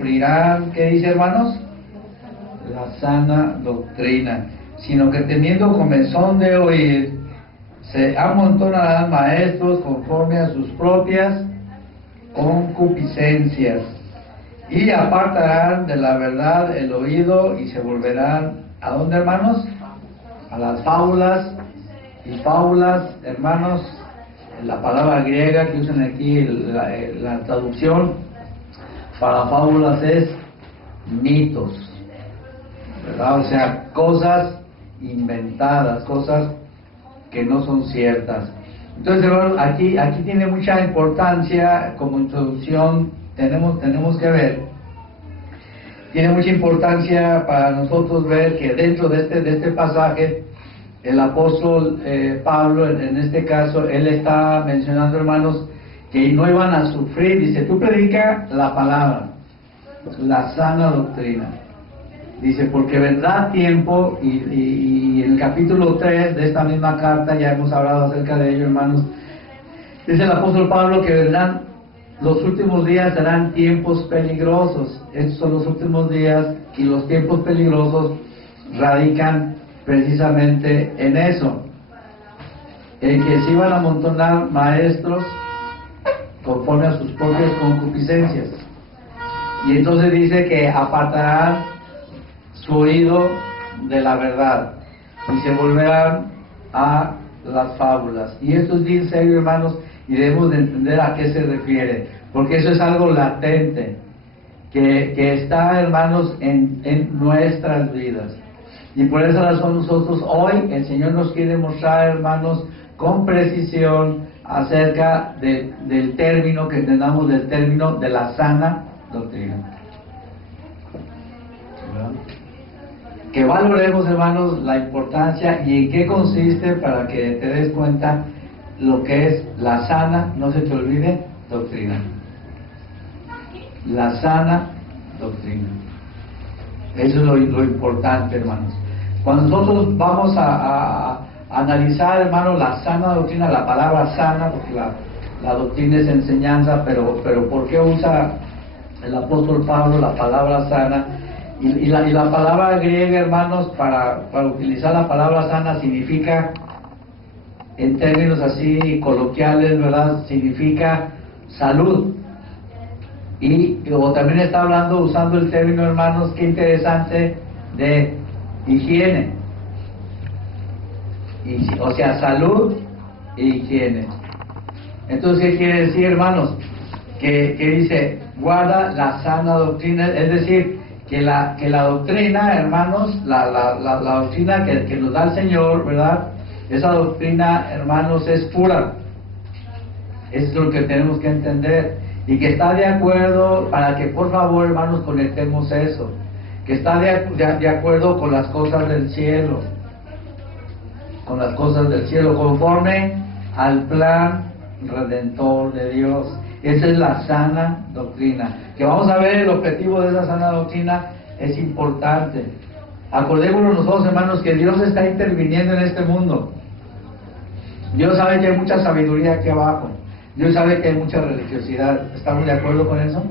sufrirán, ¿qué dice, hermanos? La sana doctrina, sino que teniendo comezón de oír, se amontonarán maestros conforme a sus propias concupiscencias, y apartarán de la verdad el oído, y se volverán, ¿a dónde, hermanos? A las fábulas. Y fábulas, hermanos, la palabra griega que usan aquí, la traducción para fábulas es mitos, ¿verdad? O sea, cosas inventadas, cosas que no son ciertas. Entonces, hermanos, aquí tiene mucha importancia, como introducción, tenemos que ver, tiene mucha importancia para nosotros ver que dentro de este pasaje, el apóstol Pablo, en este caso, él está mencionando, hermanos, que no iban a sufrir. Dice, tú predica la palabra, la sana doctrina. Dice, porque vendrá tiempo, y en el capítulo 3 de esta misma carta, ya hemos hablado acerca de ello, hermanos, dice el apóstol Pablo que vendrán, los últimos días serán tiempos peligrosos. Estos son los últimos días, y los tiempos peligrosos radican precisamente en eso, en que se iban a amontonar maestros conforme a sus propias concupiscencias, y entonces dice que apartarán su oído de la verdad y se volverán a las fábulas. Y esto es bien serio, hermanos, y debemos de entender a qué se refiere, porque eso es algo latente que está, hermanos, en nuestras vidas. Y por esa razón nosotros hoy, el Señor nos quiere mostrar, hermanos, con precisión acerca del término, que entendamos del término de la sana doctrina. ¿Verdad? Que valoremos, hermanos, la importancia y en qué consiste, para que te des cuenta lo que es la sana, no se te olvide, doctrina. La sana doctrina. Eso es lo importante, hermanos. Cuando nosotros vamos a analizar, hermanos, la sana doctrina, la palabra sana, porque la doctrina es enseñanza, pero ¿por qué usa el apóstol Pablo la palabra sana? Y la palabra griega, hermanos, para utilizar la palabra sana significa, en términos así coloquiales, ¿verdad? Significa salud. O también está hablando, usando el término, hermanos, qué interesante, de higiene. O sea, salud e higiene. Entonces, ¿qué quiere decir, hermanos? Que dice, guarda la sana doctrina, es decir, que la doctrina, hermanos, la doctrina que nos da el Señor, ¿verdad? Esa doctrina, hermanos, es pura. Es lo que tenemos que entender. Y que está de acuerdo, para que por favor, hermanos, conectemos eso. Que está de acuerdo con las cosas del cielo. Con las cosas del cielo, conforme al plan redentor de Dios. Esa es la sana doctrina. Que vamos a ver el objetivo de esa sana doctrina, es importante. Acordémonos nosotros, hermanos, que Dios está interviniendo en este mundo. Dios sabe que hay mucha sabiduría aquí abajo. Dios sabe que hay mucha religiosidad. ¿Estamos de acuerdo con eso?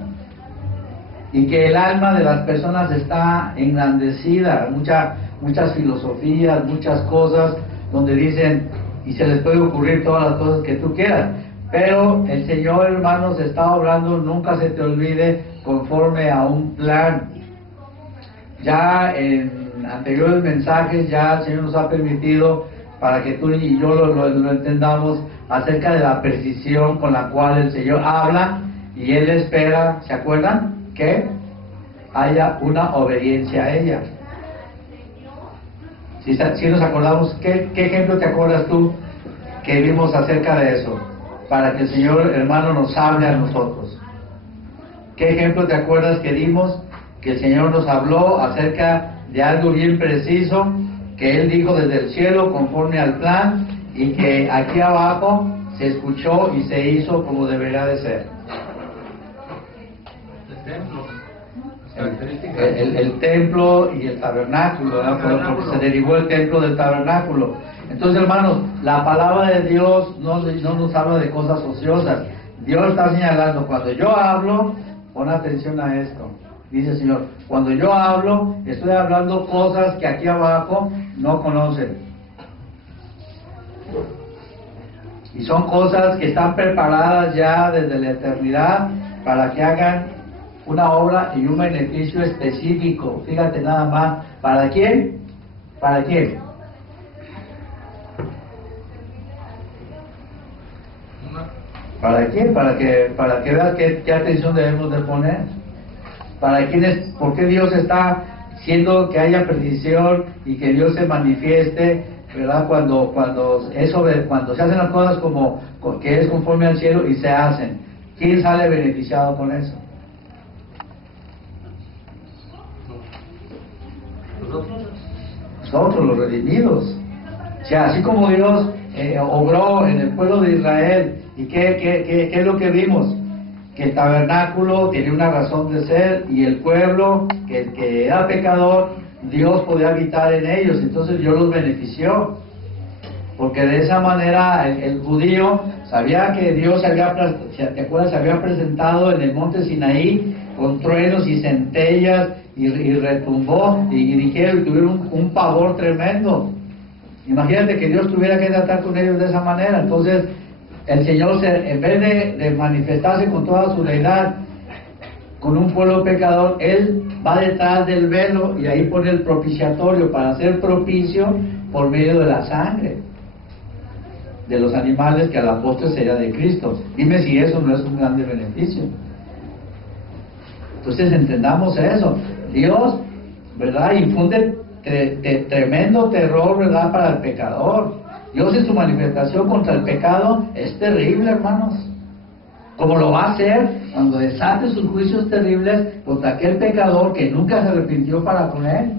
Y que el alma de las personas está engrandecida. Muchas filosofías, muchas cosas donde dicen, y se les puede ocurrir todas las cosas que tú quieras. Pero el Señor, hermanos, está obrando, nunca se te olvide, conforme a un plan. Ya en anteriores mensajes, ya el Señor nos ha permitido, para que tú y yo lo entendamos, acerca de la precisión con la cual el Señor habla, y Él espera, ¿se acuerdan? Que haya una obediencia a ella. Si nos acordamos, ¿qué ejemplo te acuerdas tú que vimos acerca de eso? Para que el Señor, hermano, nos hable a nosotros. ¿Qué ejemplo te acuerdas que dimos? Que el Señor nos habló acerca de algo bien preciso, que Él dijo desde el cielo conforme al plan, y que aquí abajo se escuchó y se hizo como debería de ser. El templo y el tabernáculo, ¿verdad? Porque se derivó el templo del tabernáculo. Entonces, hermanos, la palabra de Dios no nos habla de cosas ociosas. Dios está señalando, cuando yo hablo, pon atención a esto. Dice el Señor, cuando yo hablo, estoy hablando cosas que aquí abajo no conocen. Y son cosas que están preparadas ya desde la eternidad para que hagan una obra y un beneficio específico. Fíjate nada más, ¿para quién? ¿Para quién? ¿Para quién? Para que veas qué atención debemos de poner. ¿Para quién es? ¿Por qué Dios está haciendo que haya precisión y que Dios se manifieste, verdad? Cuando se hacen las cosas como que es conforme al cielo y se hacen. ¿Quién sale beneficiado con eso? Nosotros, los redimidos. O sea, así como Dios obró en el pueblo de Israel, ¿y qué es lo que vimos? Que el tabernáculo tenía una razón de ser, y el pueblo que era pecador, Dios podía habitar en ellos. Entonces Dios los benefició, porque de esa manera el judío sabía que Dios ¿te acuerdas? Se había presentado en el monte Sinaí con truenos y centellas, y retumbó, y dijeron, y tuvieron un pavor tremendo. Imagínate que Dios tuviera que tratar con ellos de esa manera. Entonces el Señor, en vez de manifestarse con toda su deidad con un pueblo pecador, Él va detrás del velo y ahí pone el propiciatorio para ser propicio por medio de la sangre de los animales, que a la postre sería de Cristo. Dime si eso no es un grande beneficio. Entonces entendamos eso. Dios, ¿verdad?, infunde tremendo terror, ¿verdad?, para el pecador. Dios, en su manifestación contra el pecado, es terrible, hermanos. Como lo va a hacer cuando desate sus juicios terribles contra aquel pecador que nunca se arrepintió para con Él.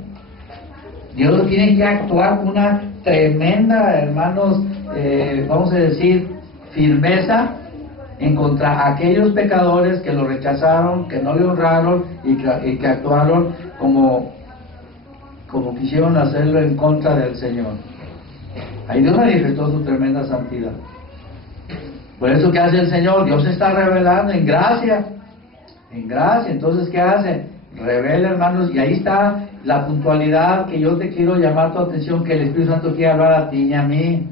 Dios tiene que actuar con una tremenda, hermanos, vamos a decir, firmeza en contra aquellos pecadores que lo rechazaron, que no le honraron y que actuaron como quisieron hacerlo en contra del Señor. Ahí Dios manifestó su tremenda santidad. Por eso, ¿qué hace el Señor? Dios se está revelando en gracia. En gracia. Entonces, ¿qué hace? Revela, hermanos, y ahí está la puntualidad que yo te quiero llamar tu atención, que el Espíritu Santo quiere hablar a ti y a mí.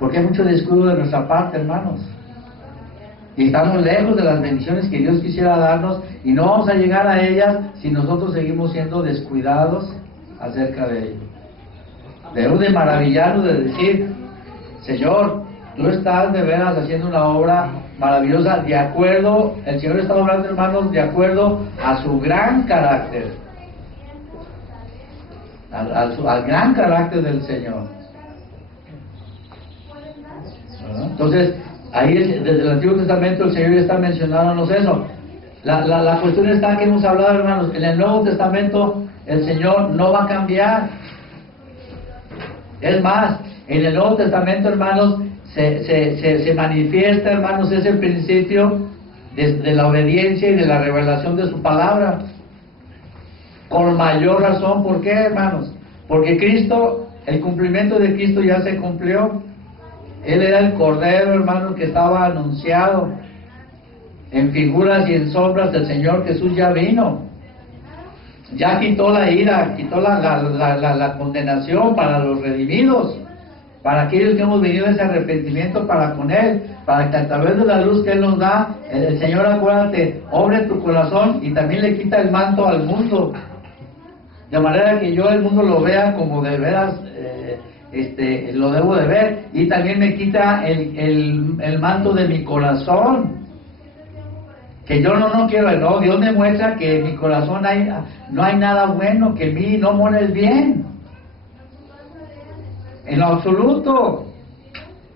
Porque hay mucho descuido de nuestra parte, hermanos. Y estamos lejos de las bendiciones que Dios quisiera darnos, y no vamos a llegar a ellas si nosotros seguimos siendo descuidados acerca de ello. Debemos de maravillarnos, de decir, Señor, tú estás de veras haciendo una obra maravillosa, de acuerdo, el Señor está obrando, hermanos, de acuerdo a su gran carácter, al gran carácter del Señor. Entonces, ahí desde el Antiguo Testamento el Señor ya está mencionándonos eso. La cuestión está que hemos hablado, hermanos, en el Nuevo Testamento el Señor no va a cambiar. Es más, en el Nuevo Testamento, hermanos, se manifiesta, hermanos, ese principio de la obediencia y de la revelación de su palabra. Con mayor razón, ¿por qué, hermanos? Porque Cristo, el cumplimiento de Cristo ya se cumplió. Él era el Cordero, hermanos, que estaba anunciado. En figuras y en sombras el Señor Jesús ya vino. Ya quitó la ira, quitó la condenación para los redimidos, para aquellos que hemos venido a ese arrepentimiento para con Él, para que a través de la luz que Él nos da, el Señor, acuérdate, obre tu corazón y también le quita el manto al mundo, de manera que yo el mundo lo vea como de veras lo debo de ver, y también me quita el manto de mi corazón, que yo no quiero, no. Dios me muestra que en mi corazón no hay nada bueno, que en mí no mora el bien, en lo absoluto.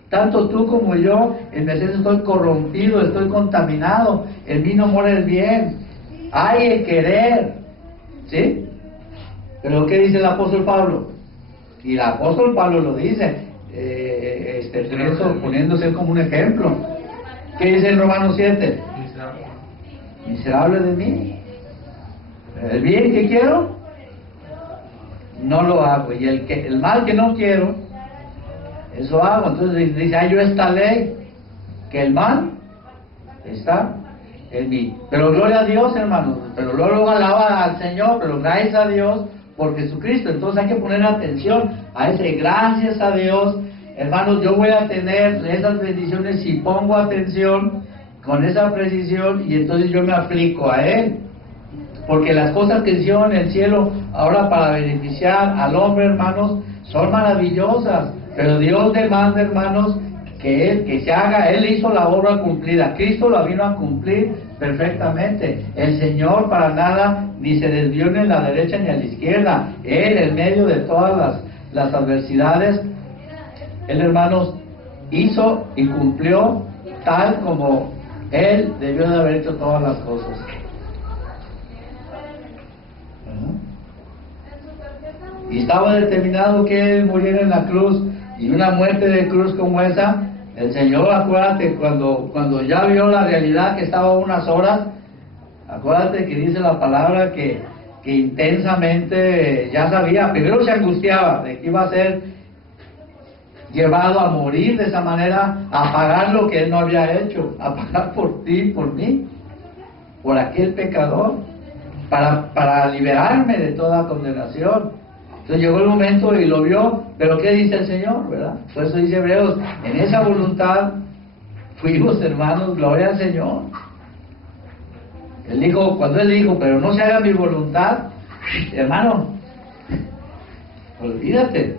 Tanto tú como yo, en mi esencia estoy corrompido, estoy contaminado, en mí no mora el bien. Hay el querer, ¿sí? Pero ¿qué dice el apóstol Pablo? Y el apóstol Pablo lo dice, poniéndose como un ejemplo. ¿Qué dice en Romanos 7? Miserable de mí. El bien que quiero, no lo hago. Y el mal que no quiero, eso hago. Entonces dice, yo esta ley, que el mal está en mí. Pero gloria a Dios, hermanos, pero luego alaba al Señor, pero gracias a Dios por Jesucristo. Entonces hay que poner atención a ese gracias a Dios. Hermanos, yo voy a tener esas bendiciones si pongo atención con esa precisión, y entonces yo me aplico a Él. Porque las cosas que hicieron en el cielo ahora para beneficiar al hombre, hermanos, son maravillosas. Pero Dios demanda, hermanos, que se haga. Él hizo la obra cumplida. Cristo la vino a cumplir perfectamente. El Señor para nada ni se desvió ni a la derecha ni a la izquierda. Él, en medio de todas las adversidades, Él, hermanos, hizo y cumplió tal como Él debió de haber hecho todas las cosas. Y estaba determinado que Él muriera en la cruz, y una muerte de cruz como esa, el Señor, acuérdate, cuando ya vio la realidad que estaba a unas horas, acuérdate que dice la palabra que intensamente ya sabía, primero se angustiaba de que iba a ser llevado a morir de esa manera, a pagar lo que Él no había hecho, a pagar por ti, por mí, por aquel pecador, para liberarme de toda condenación. Entonces llegó el momento y lo vio, pero ¿qué dice el Señor, verdad? Por eso dice Hebreos, en esa voluntad fuimos, hermanos, gloria al Señor. Él dijo, cuando Él dijo, pero no se haga mi voluntad, hermano, olvídate,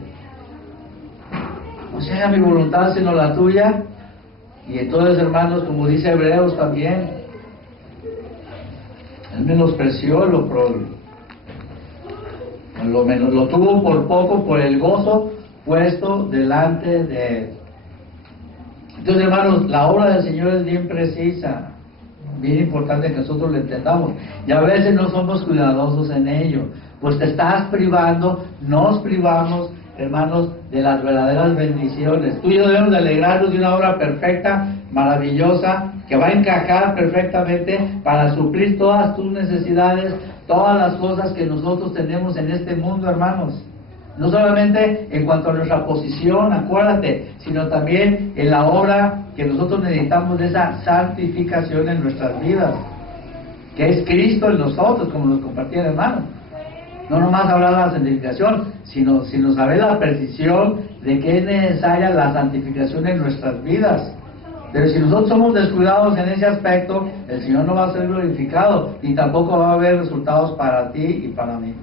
no se haga mi voluntad sino la tuya. Y entonces, hermanos, como dice Hebreos también, Él menospreció el oprobio. Lo tuvo por poco, por el gozo puesto delante de Él. Entonces, hermanos, la obra del Señor es bien precisa, bien importante que nosotros lo entendamos, y a veces no somos cuidadosos en ello, pues te estás privando, nos privamos, hermanos, de las verdaderas bendiciones. Tú y yo debemos de alegrarnos de una obra perfecta, maravillosa, que va a encajar perfectamente para suplir todas tus necesidades, todas las cosas que nosotros tenemos en este mundo, hermanos. No solamente en cuanto a nuestra posición, acuérdate, sino también en la obra que nosotros necesitamos de esa santificación en nuestras vidas, que es Cristo en nosotros, como nos compartía el hermano. No nomás hablar de la santificación, sino saber la precisión de que es necesaria la santificación en nuestras vidas. Pero si nosotros somos descuidados en ese aspecto, el Señor no va a ser glorificado, y tampoco va a haber resultados para ti y para mí.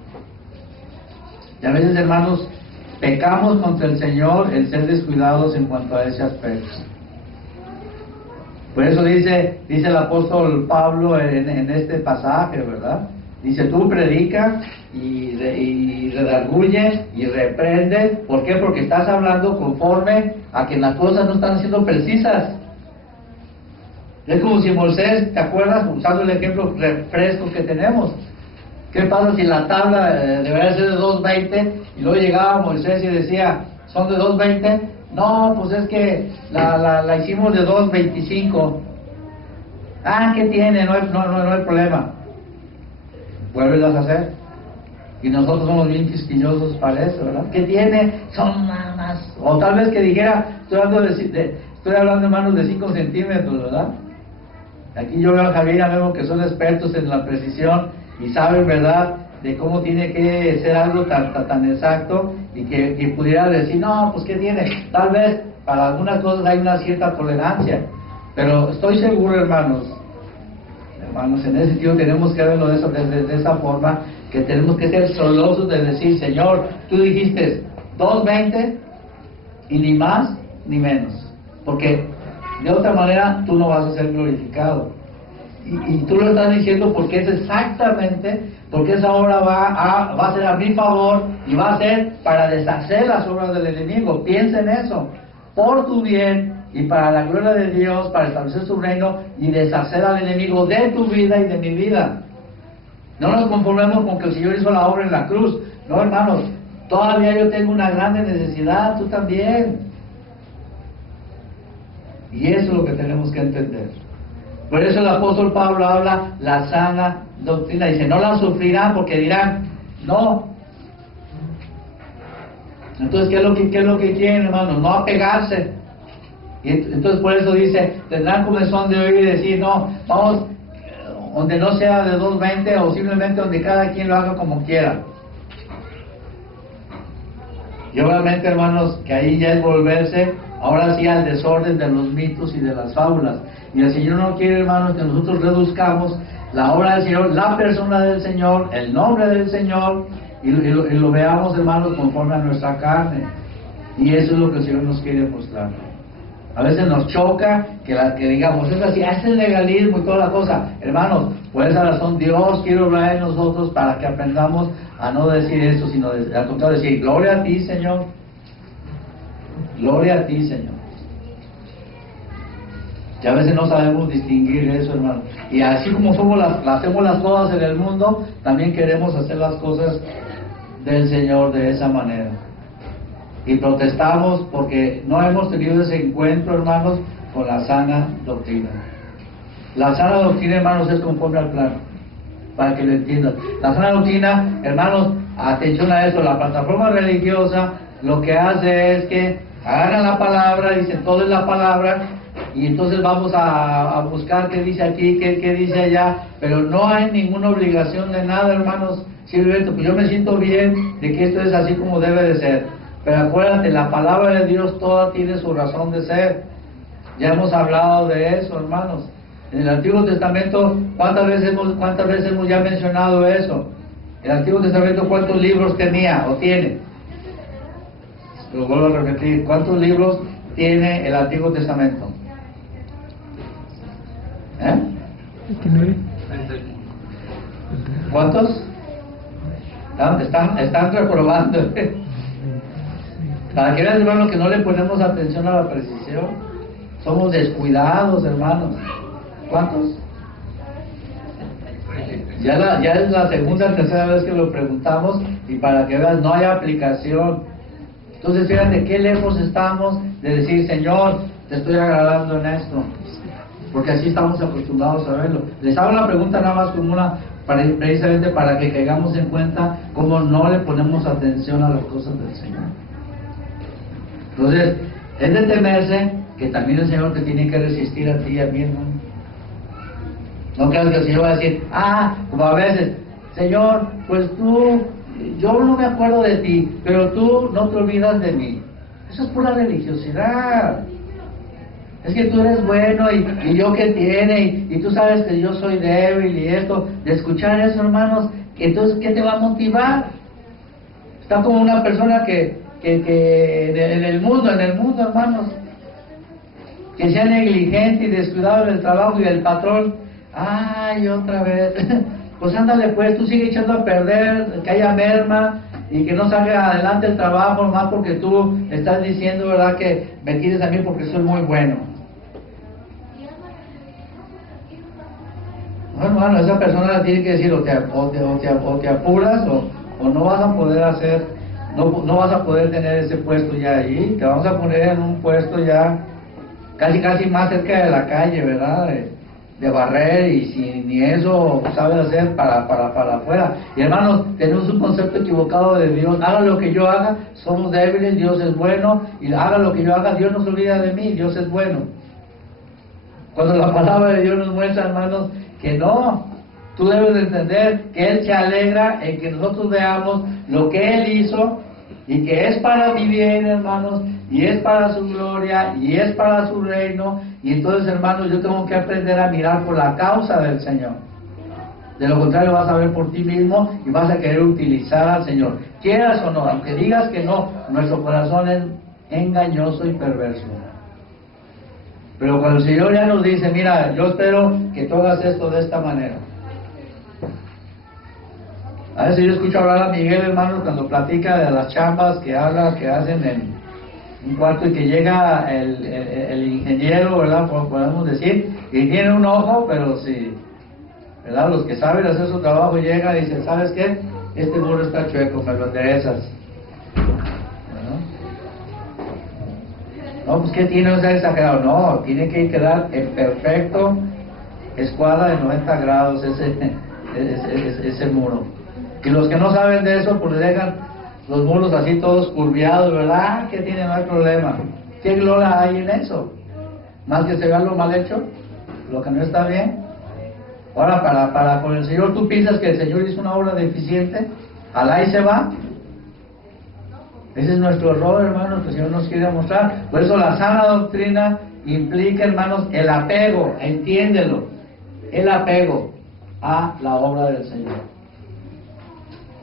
Y a veces, hermanos, pecamos contra el Señor el ser descuidados en cuanto a ese aspecto. Por eso dice el apóstol Pablo en este pasaje, ¿verdad? Dice, tú predica y redarguye y reprende. ¿Por qué? Porque estás hablando conforme a que las cosas no están siendo precisas. Es como si Moisés, ¿te acuerdas? Usando el ejemplo fresco que tenemos. ¿Qué pasa si la tabla debería ser de 2.20 y luego llegaba Moisés y decía, ¿son de 2.20? No, pues es que la hicimos de 2.25. Ah, ¿qué tiene? No hay problema. Vuélvelas a hacer. Y nosotros somos bien quisquillosos para eso, ¿verdad? ¿Qué tiene? Son nada más. O tal vez que dijera, estoy hablando, hermanos, de 5 centímetros, ¿verdad? Aquí yo veo a Javier y a Memo que son expertos en la precisión y saben, ¿verdad?, de cómo tiene que ser algo tan exacto, y que pudiera decir, no, pues ¿qué tiene? Tal vez para algunas cosas hay una cierta tolerancia, pero estoy seguro, hermanos, en ese sentido tenemos que verlo de esa forma, que tenemos que ser celosos de decir, Señor, tú dijiste 2.20 y ni más ni menos, porque de otra manera tú no vas a ser glorificado. Y tú lo estás diciendo porque es exactamente, porque esa obra va a ser a mi favor, y va a ser para deshacer las obras del enemigo. Piensa en eso, por tu bien y para la gloria de Dios, para establecer su reino y deshacer al enemigo de tu vida y de mi vida. No nos conformemos con que el Señor hizo la obra en la cruz. No, hermanos, todavía yo tengo una grande necesidad, tú también. Y eso es lo que tenemos que entender. Por eso el apóstol Pablo habla la sana doctrina. Dice, no la sufrirán porque dirán, no. Entonces, ¿qué es lo que quieren, hermanos? No apegarse. Y entonces por eso dice, tendrán comezón de oír y decir, no, vamos, donde no sea de 2:20 o simplemente donde cada quien lo haga como quiera. Y obviamente, hermanos, que ahí ya es volverse ahora sí al desorden de los mitos y de las fábulas. Y el Señor no quiere, hermanos, que nosotros reduzcamos la obra del Señor, la persona del Señor, el nombre del Señor, y lo veamos, hermanos, conforme a nuestra carne. Y eso es lo que el Señor nos quiere mostrar. A veces nos choca que digamos, es así, es el legalismo y toda la cosa. Hermanos, por esa razón Dios quiere obrar en nosotros para que aprendamos a no decir eso, sino al contrario decir, gloria a ti, Señor. Gloria a ti, Señor. Y a veces no sabemos distinguir eso, hermano. Y así como hacemos las cosas en el mundo, también queremos hacer las cosas del Señor de esa manera. Y protestamos porque no hemos tenido ese encuentro, hermanos, con la sana doctrina. La sana doctrina, hermanos, es conforme al plano, para que lo entiendan. La sana doctrina, hermanos, atención a eso, la plataforma religiosa lo que hace es que agarran la palabra, dicen todo es la palabra, y entonces vamos a buscar qué dice aquí, qué dice allá, pero no hay ninguna obligación de nada, hermanos. Simplemente, pues yo me siento bien de que esto es así como debe de ser. Pero acuérdate, la palabra de Dios toda tiene su razón de ser. Ya hemos hablado de eso, hermanos. En el Antiguo Testamento, ¿cuántas veces hemos ya mencionado eso? El Antiguo Testamento, ¿cuántos libros tenía o tiene? Lo vuelvo a repetir, ¿cuántos libros tiene el Antiguo Testamento? ¿Eh? ¿Cuántos? Están reprobando. Para que vean, hermanos, que no le ponemos atención a la precisión. Somos descuidados, hermanos. ¿Cuántos? Ya es la segunda o tercera vez que lo preguntamos, y para que vean, no hay aplicación. Entonces, fíjate qué lejos estamos de decir, Señor, te estoy agradando en esto. Porque así estamos acostumbrados a verlo. Les hago la pregunta nada más como precisamente para que caigamos en cuenta cómo no le ponemos atención a las cosas del Señor. Entonces, es de temerse que también el Señor te tiene que resistir a ti y a mí, hermano. No creas que el Señor va a decir, como a veces, Señor, pues tú, yo no me acuerdo de ti, pero tú no te olvidas de mí. Eso es pura religiosidad. Es que tú eres bueno y yo que tiene, y tú sabes que yo soy débil y esto. De escuchar eso, hermanos, entonces, ¿qué te va a motivar? Está como una persona que en el mundo, hermanos, que sea negligente y descuidado del trabajo, y el patrón, otra vez, pues ándale pues, tú sigue echando a perder, que haya merma y que no salga adelante el trabajo, nomás porque tú estás diciendo, ¿verdad?, que me quieres a mí porque soy muy bueno. Bueno, hermano, esa persona tiene que decir, o te apuras o no vas a poder hacer, no vas a poder tener ese puesto ya ahí. Te vamos a poner en un puesto ya casi más cerca de la calle, ¿verdad? De barrer, y si ni eso sabes hacer, para afuera. Y hermanos, tenemos un concepto equivocado de Dios. Haga lo que yo haga, somos débiles, Dios es bueno, y haga lo que yo haga, Dios no se olvida de mí, Dios es bueno. Cuando la palabra de Dios nos muestra, hermanos, que no, tú debes de entender que Él se alegra en que nosotros veamos lo que Él hizo, y que es para mi bien, hermanos, y es para su gloria, y es para su reino. Y entonces, hermanos, yo tengo que aprender a mirar por la causa del Señor. De lo contrario, vas a ver por ti mismo y vas a querer utilizar al Señor, quieras o no, aunque digas que no. Nuestro corazón es engañoso y perverso. Pero cuando el Señor ya nos dice, mira, yo espero que tú hagas esto de esta manera. A veces yo escucho hablar a Miguel, hermano, cuando platica de las chambas que hacen en un cuarto, y que llega el ingeniero, ¿verdad?, podemos decir, y tiene un ojo, pero sí, ¿verdad?, los que saben hacer su trabajo llegan y dicen, ¿sabes qué? Este muro está chueco, me lo enderezas. No, pues ¿qué tiene? No sea exagerado. No, tiene que quedar en perfecto escuadra de 90 grados ese muro. Y los que no saben de eso, pues le dejan los muros así todos curviados, ¿verdad? ¿Qué tiene? No hay problema. ¿Qué gloria hay en eso? Más que se vea lo mal hecho, lo que no está bien. Ahora, para con el Señor, ¿tú piensas que el Señor hizo una obra deficiente? ¿Alá y se va? Ese es nuestro error, hermanos, que el Señor nos quiere mostrar. Por eso la sana doctrina implica, hermanos, el apego, entiéndelo, el apego a la obra del Señor.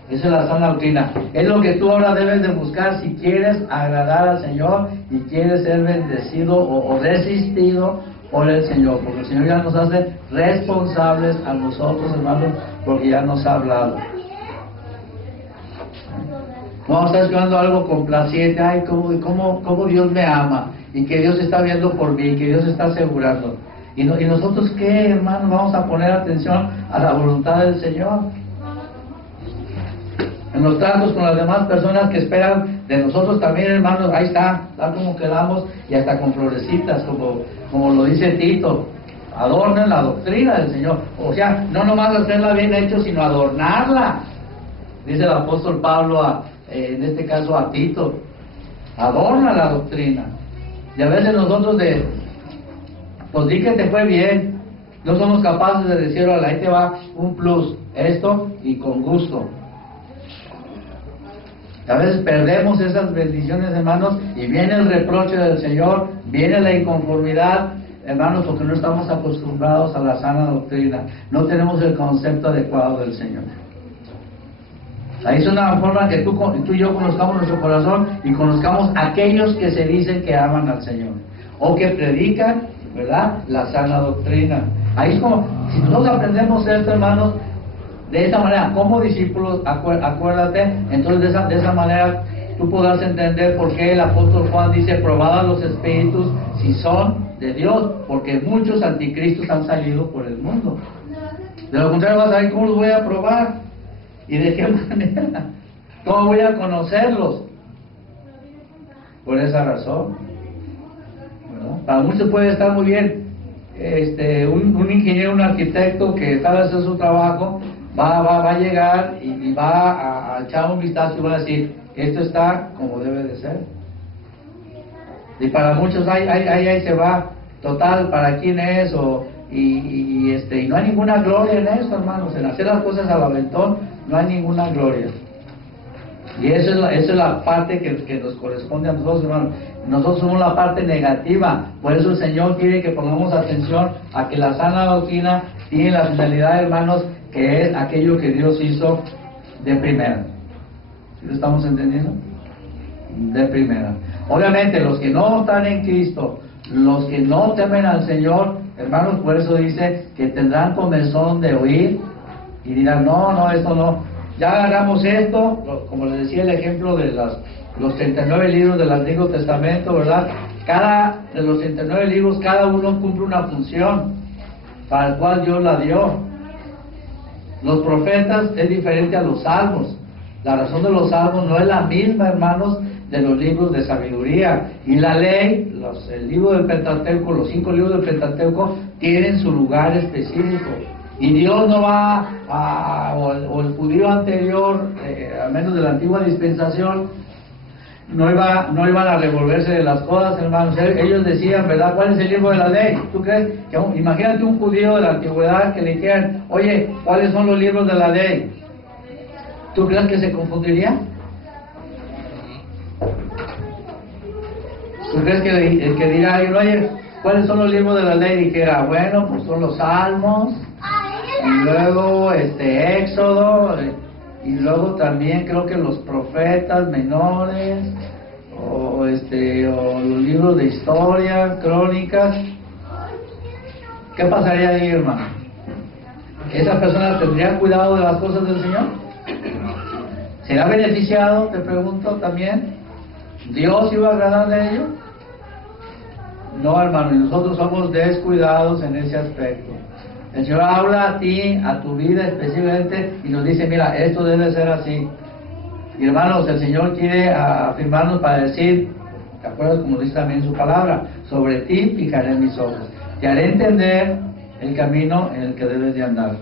Esa es la sana doctrina. Es lo que tú ahora debes de buscar si quieres agradar al Señor y quieres ser bendecido o resistido por el Señor, porque el Señor ya nos hace responsables a nosotros, hermanos, porque ya nos ha hablado. No estás escuchando algo complaciente, ay, cómo Dios me ama, y que Dios está viendo por mí, que Dios está asegurando. ¿Y nosotros qué, hermanos? Vamos a poner atención a la voluntad del Señor. En los tratos con las demás personas que esperan de nosotros también, hermanos, ahí está, tal como quedamos, y hasta con florecitas, como lo dice Tito, adornen la doctrina del Señor. O sea, no nomás hacerla bien hecho, sino adornarla. Dice el apóstol Pablo, en este caso a Tito, adorna la doctrina. Y a veces nosotros pues di que te fue bien, no somos capaces de decir, ahí te va un plus, esto y con gusto. A veces perdemos esas bendiciones, hermanos, y viene el reproche del Señor, viene la inconformidad, hermanos, porque no estamos acostumbrados a la sana doctrina, no tenemos el concepto adecuado del Señor. Ahí es una forma que tú y yo conozcamos nuestro corazón y conozcamos a aquellos que se dicen que aman al Señor o que predican, ¿verdad?, la sana doctrina. Ahí es como, si nosotros aprendemos esto, hermanos, de esa manera, como discípulos, acuérdate, entonces de esa manera tú podrás entender por qué el apóstol Juan dice, probad a los espíritus si son de Dios, porque muchos anticristos han salido por el mundo. De lo contrario vas a ver cómo los voy a probar y de qué manera, cómo voy a conocerlos. Por esa razón, ¿verdad? Para muchos puede estar muy bien un ingeniero, un arquitecto que sabe hacer su trabajo, va a llegar y va a echar un vistazo y va a decir, esto está como debe de ser. Y para muchos ahí se va, total, ¿para quién es? Y no hay ninguna gloria en eso, hermanos, en hacer las cosas al aventón no hay ninguna gloria. Y esa es la parte que nos corresponde a nosotros, hermanos. Nosotros somos la parte negativa, por eso el Señor quiere que pongamos atención a que la sana doctrina tiene la finalidad, hermanos, que es aquello que Dios hizo de primera. ¿Sí lo estamos entendiendo? De primera. Obviamente, los que no están en Cristo, los que no temen al Señor, hermanos, por eso dice que tendrán comezón de oír y dirán, no, esto no. Ya agarramos esto, como les decía el ejemplo de los 39 libros del Antiguo Testamento, ¿verdad? Cada de los 39 libros, cada uno cumple una función para el cual Dios la dio. Los profetas es diferente a los salmos. La razón de los salmos no es la misma, hermanos, de los libros de sabiduría. Y la ley, el libro del Pentateuco, los 5 libros del Pentateuco, tienen su lugar específico. Y Dios no va o el judío anterior, al menos de la antigua dispensación, no iban a revolverse de las cosas, hermanos. Ellos decían, ¿verdad?, ¿cuál es el libro de la ley? ¿Tú crees? Imagínate un judío de la antigüedad que le dijeran, oye, ¿cuáles son los libros de la ley? ¿Tú crees que se confundiría? ¿Tú crees que el que dirá, oye, ¿cuáles son los libros de la ley? Dijera, bueno, pues son los salmos, y luego Éxodo, y luego también creo que los profetas menores, o los libros de historia, crónicas. ¿Qué pasaría ahí, hermano? ¿Esa persona tendría cuidado de las cosas del Señor? ¿Será beneficiado, te pregunto también? ¿Dios iba a agradar de ello? No, hermano, y nosotros somos descuidados en ese aspecto. El Señor habla a ti, a tu vida específicamente, y nos dice, mira, esto debe ser así. Y hermanos, el Señor quiere afirmarnos para decir, ¿te acuerdas como dice también en su palabra? Sobre ti fijaré mis ojos. Te haré entender el camino en el que debes de andar.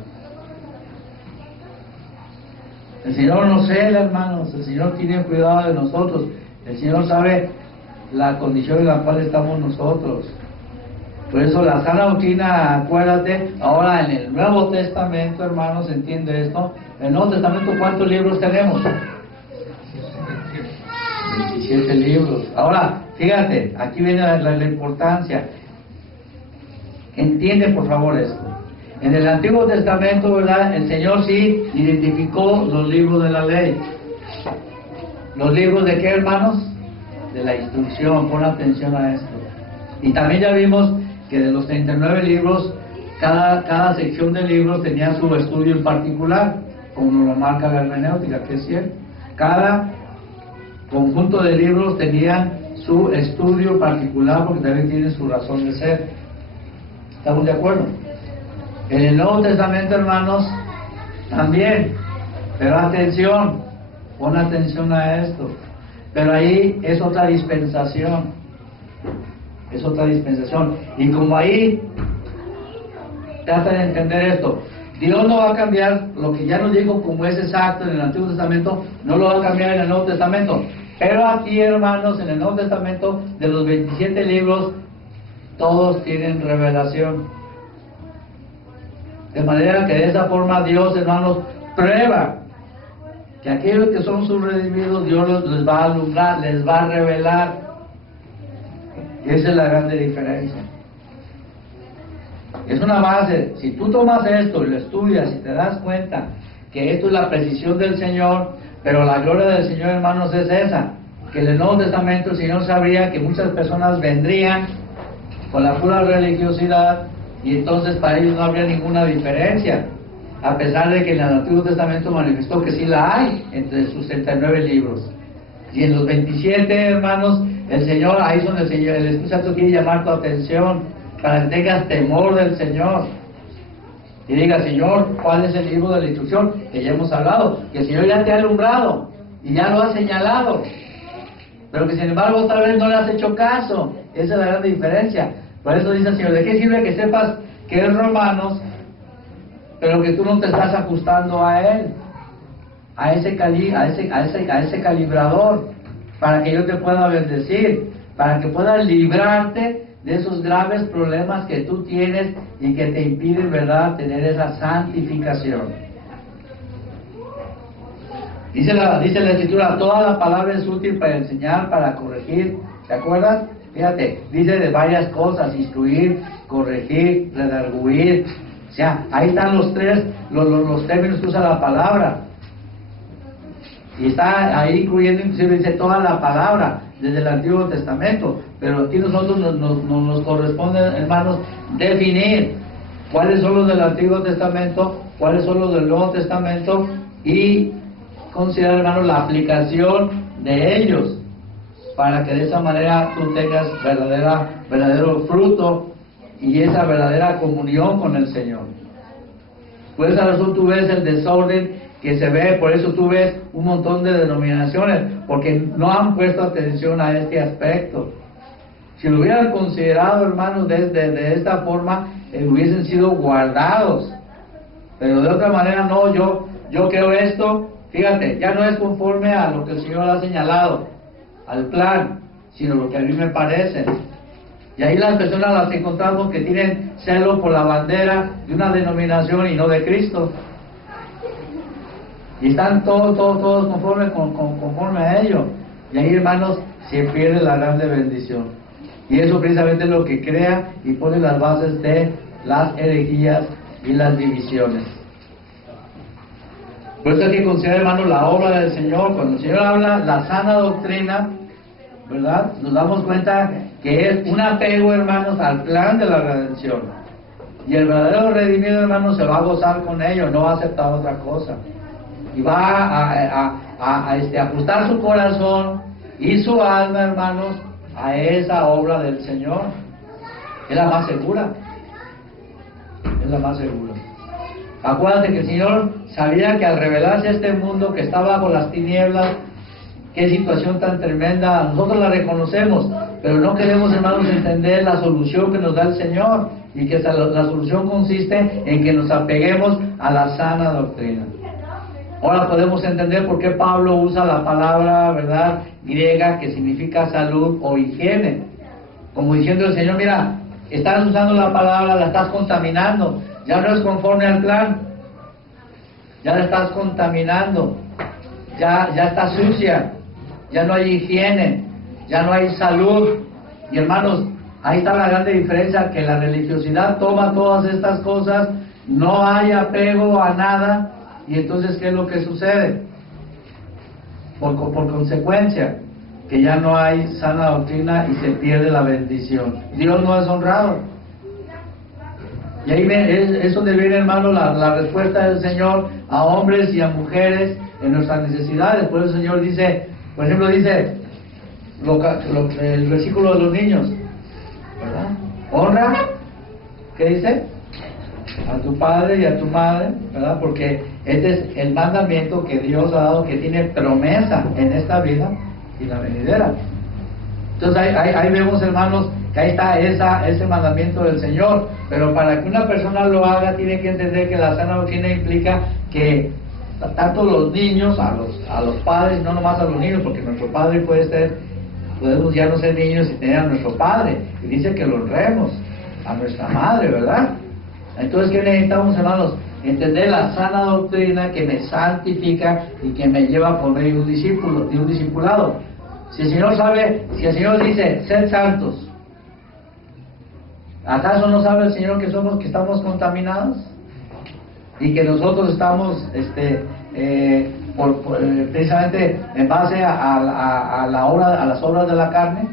El Señor nos cela, hermanos, el Señor tiene cuidado de nosotros. El Señor sabe la condición en la cual estamos nosotros. Por eso la sana doctrina, acuérdate, ahora en el Nuevo Testamento, hermanos, entiende esto. En el Nuevo Testamento, ¿cuántos libros tenemos? 27 libros. Ahora, fíjate, aquí viene la importancia. Entiende por favor esto. En el Antiguo Testamento, ¿verdad? El Señor sí identificó los libros de la ley. ¿Los libros de qué, hermanos? De la instrucción. Pon atención a esto. Y también ya vimos que de los 39 libros, cada sección de libros tenía su estudio en particular, como lo marca la hermenéutica, que es cierto. Cada conjunto de libros tenían su estudio particular porque también tienen su razón de ser. ¿Estamos de acuerdo? En el Nuevo Testamento, hermanos, también. Pero atención, pon atención a esto. Pero ahí es otra dispensación. Es otra dispensación. Y como ahí trata de entender esto, Dios no va a cambiar lo que ya nos dijo como es exacto en el Antiguo Testamento, no lo va a cambiar en el Nuevo Testamento. Pero aquí, hermanos, en el Nuevo Testamento, de los 27 libros, todos tienen revelación. De manera que de esa forma Dios, hermanos, prueba que aquellos que son sus redimidos, Dios les va a alumbrar, les va a revelar. Y esa es la grande diferencia. Es una base. Si tú tomas esto y lo estudias y te das cuenta que esto es la precisión del Señor, pero la gloria del Señor, hermanos, es esa, que en el Nuevo Testamento el Señor sabría que muchas personas vendrían con la pura religiosidad y entonces para ellos no habría ninguna diferencia, a pesar de que en el Antiguo Testamento manifestó que sí la hay entre sus 39 libros. Y en los 27, hermanos, el Señor, ahí es donde el Espíritu Santo quiere llamar tu atención, para que tengas temor del Señor. Y diga, Señor, ¿cuál es el libro de la instrucción? Que ya hemos hablado, que el Señor ya te ha alumbrado, y ya lo ha señalado, pero que sin embargo tal vez no le has hecho caso. Esa es la gran diferencia. Por eso dice el Señor, ¿de qué sirve que sepas que es Romanos, pero que tú no te estás ajustando a Él? A ese calibrador, para que yo te pueda bendecir, para que puedas librarte de esos graves problemas que tú tienes y que te impiden, ¿verdad?, tener esa santificación. Dice la Escritura, toda la palabra es útil para enseñar, para corregir. ¿Te acuerdas? Fíjate, dice de varias cosas: instruir, corregir, redarguir. O sea, ahí están los términos que usa la palabra. Y está ahí incluyendo, inclusive dice toda la palabra desde el Antiguo Testamento. Pero aquí nosotros nos corresponde, hermanos, definir cuáles son los del Antiguo Testamento, cuáles son los del Nuevo Testamento, y considerar, hermanos, la aplicación de ellos, para que de esa manera tú tengas verdadero fruto y esa verdadera comunión con el Señor. Por esa razón tú ves el desorden que se ve, por eso tú ves un montón de denominaciones, porque no han puesto atención a este aspecto. Si lo hubieran considerado, hermanos, de esta forma, hubiesen sido guardados. Pero de otra manera no, yo creo esto, fíjate, ya no es conforme a lo que el Señor ha señalado, al plan, sino lo que a mí me parece. Y ahí las personas las encontramos que tienen celo por la bandera de una denominación y no de Cristo. Y están todos conforme a ello. Y ahí, hermanos, se pierde la grande bendición. Y eso precisamente es lo que crea y pone las bases de las herejías y las divisiones. Por eso hay que considerar, hermanos, la obra del Señor. Cuando el Señor habla la sana doctrina, ¿verdad?, nos damos cuenta que es un apego, hermanos, al plan de la redención. Y el verdadero redimido, hermanos, se va a gozar con ello, no va a aceptar otra cosa. Y va a ajustar su corazón y su alma, hermanos, a esa obra del Señor. Es la más segura. Es la más segura. Acuérdate que el Señor sabía que al revelarse este mundo que está bajo las tinieblas, qué situación tan tremenda, nosotros la reconocemos, pero no queremos, hermanos, entender la solución que nos da el Señor, y que la solución consiste en que nos apeguemos a la sana doctrina. Ahora podemos entender por qué Pablo usa la palabra, ¿verdad?, griega, que significa salud o higiene, como diciendo el Señor, mira, estás usando la palabra, la estás contaminando. Ya no es conforme al plan. Ya la estás contaminando. Ya está sucia. Ya no hay higiene. Ya no hay salud. Y hermanos, ahí está la grande diferencia, que la religiosidad toma todas estas cosas, no hay apego a nada, y entonces ¿qué es lo que sucede? Por consecuencia, que ya no hay sana doctrina y se pierde la bendición. Dios no es honrado. Y ahí es donde viene, hermano, la respuesta del Señor a hombres y a mujeres en nuestras necesidades. Por eso el Señor dice, por ejemplo, dice el versículo de los niños, ¿verdad? Honra, ¿qué dice? A tu padre y a tu madre, ¿verdad? Porque este es el mandamiento que Dios ha dado, que tiene promesa en esta vida y la venidera. Entonces ahí vemos, hermanos, que ahí está ese mandamiento del Señor. Pero para que una persona lo haga, tiene que entender que la sana doctrina implica que tanto los niños, a los padres, no nomás a los niños, porque nuestro padre podemos ya no ser niños y tener a nuestro padre, y dice que lo honremos, a nuestra madre, ¿verdad? Entonces, ¿qué necesitamos, hermanos? Entender la sana doctrina que me santifica y que me lleva por medio de un discipulado. Si el Señor dice, sed santos, ¿acaso no sabe el Señor que estamos contaminados? Y que nosotros estamos, precisamente en base a las obras de la carne.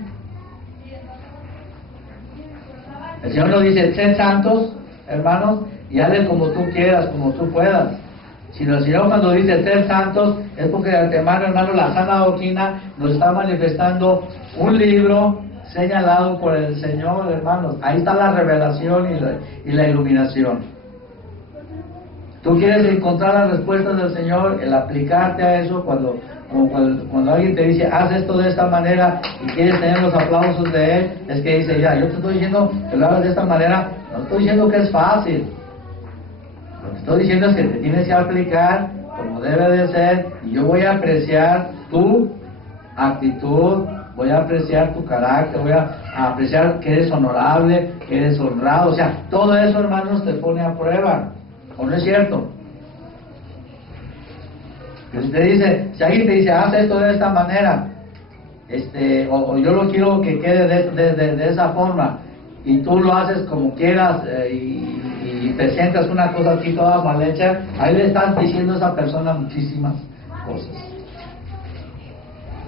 El Señor nos dice, sed santos, hermanos, y hazle como tú quieras, como tú puedas. Sino el Señor, cuando dice ser santos, es porque de antemano, hermano, la sana doctrina nos está manifestando un libro señalado por el Señor, hermanos. Ahí está la revelación y la iluminación. Tú quieres encontrar las respuestas del Señor, el aplicarte a eso cuando alguien te dice, haz esto de esta manera, y quieres tener los aplausos de Él, es que dice, ya, yo te estoy diciendo que lo hagas de esta manera, no estoy diciendo que es fácil. Lo que estoy diciendo es que te tienes que aplicar como debe de ser, y yo voy a apreciar tu actitud, voy a apreciar tu carácter, voy a apreciar que eres honorable, que eres honrado. O sea, todo eso, hermanos, te pone a prueba. ¿O no es cierto? Que si alguien te dice, haz esto de esta manera, o yo lo quiero que quede de esa forma, y tú lo haces como quieras, y presentas una cosa así toda mal hecha, ahí le estás diciendo a esa persona muchísimas cosas.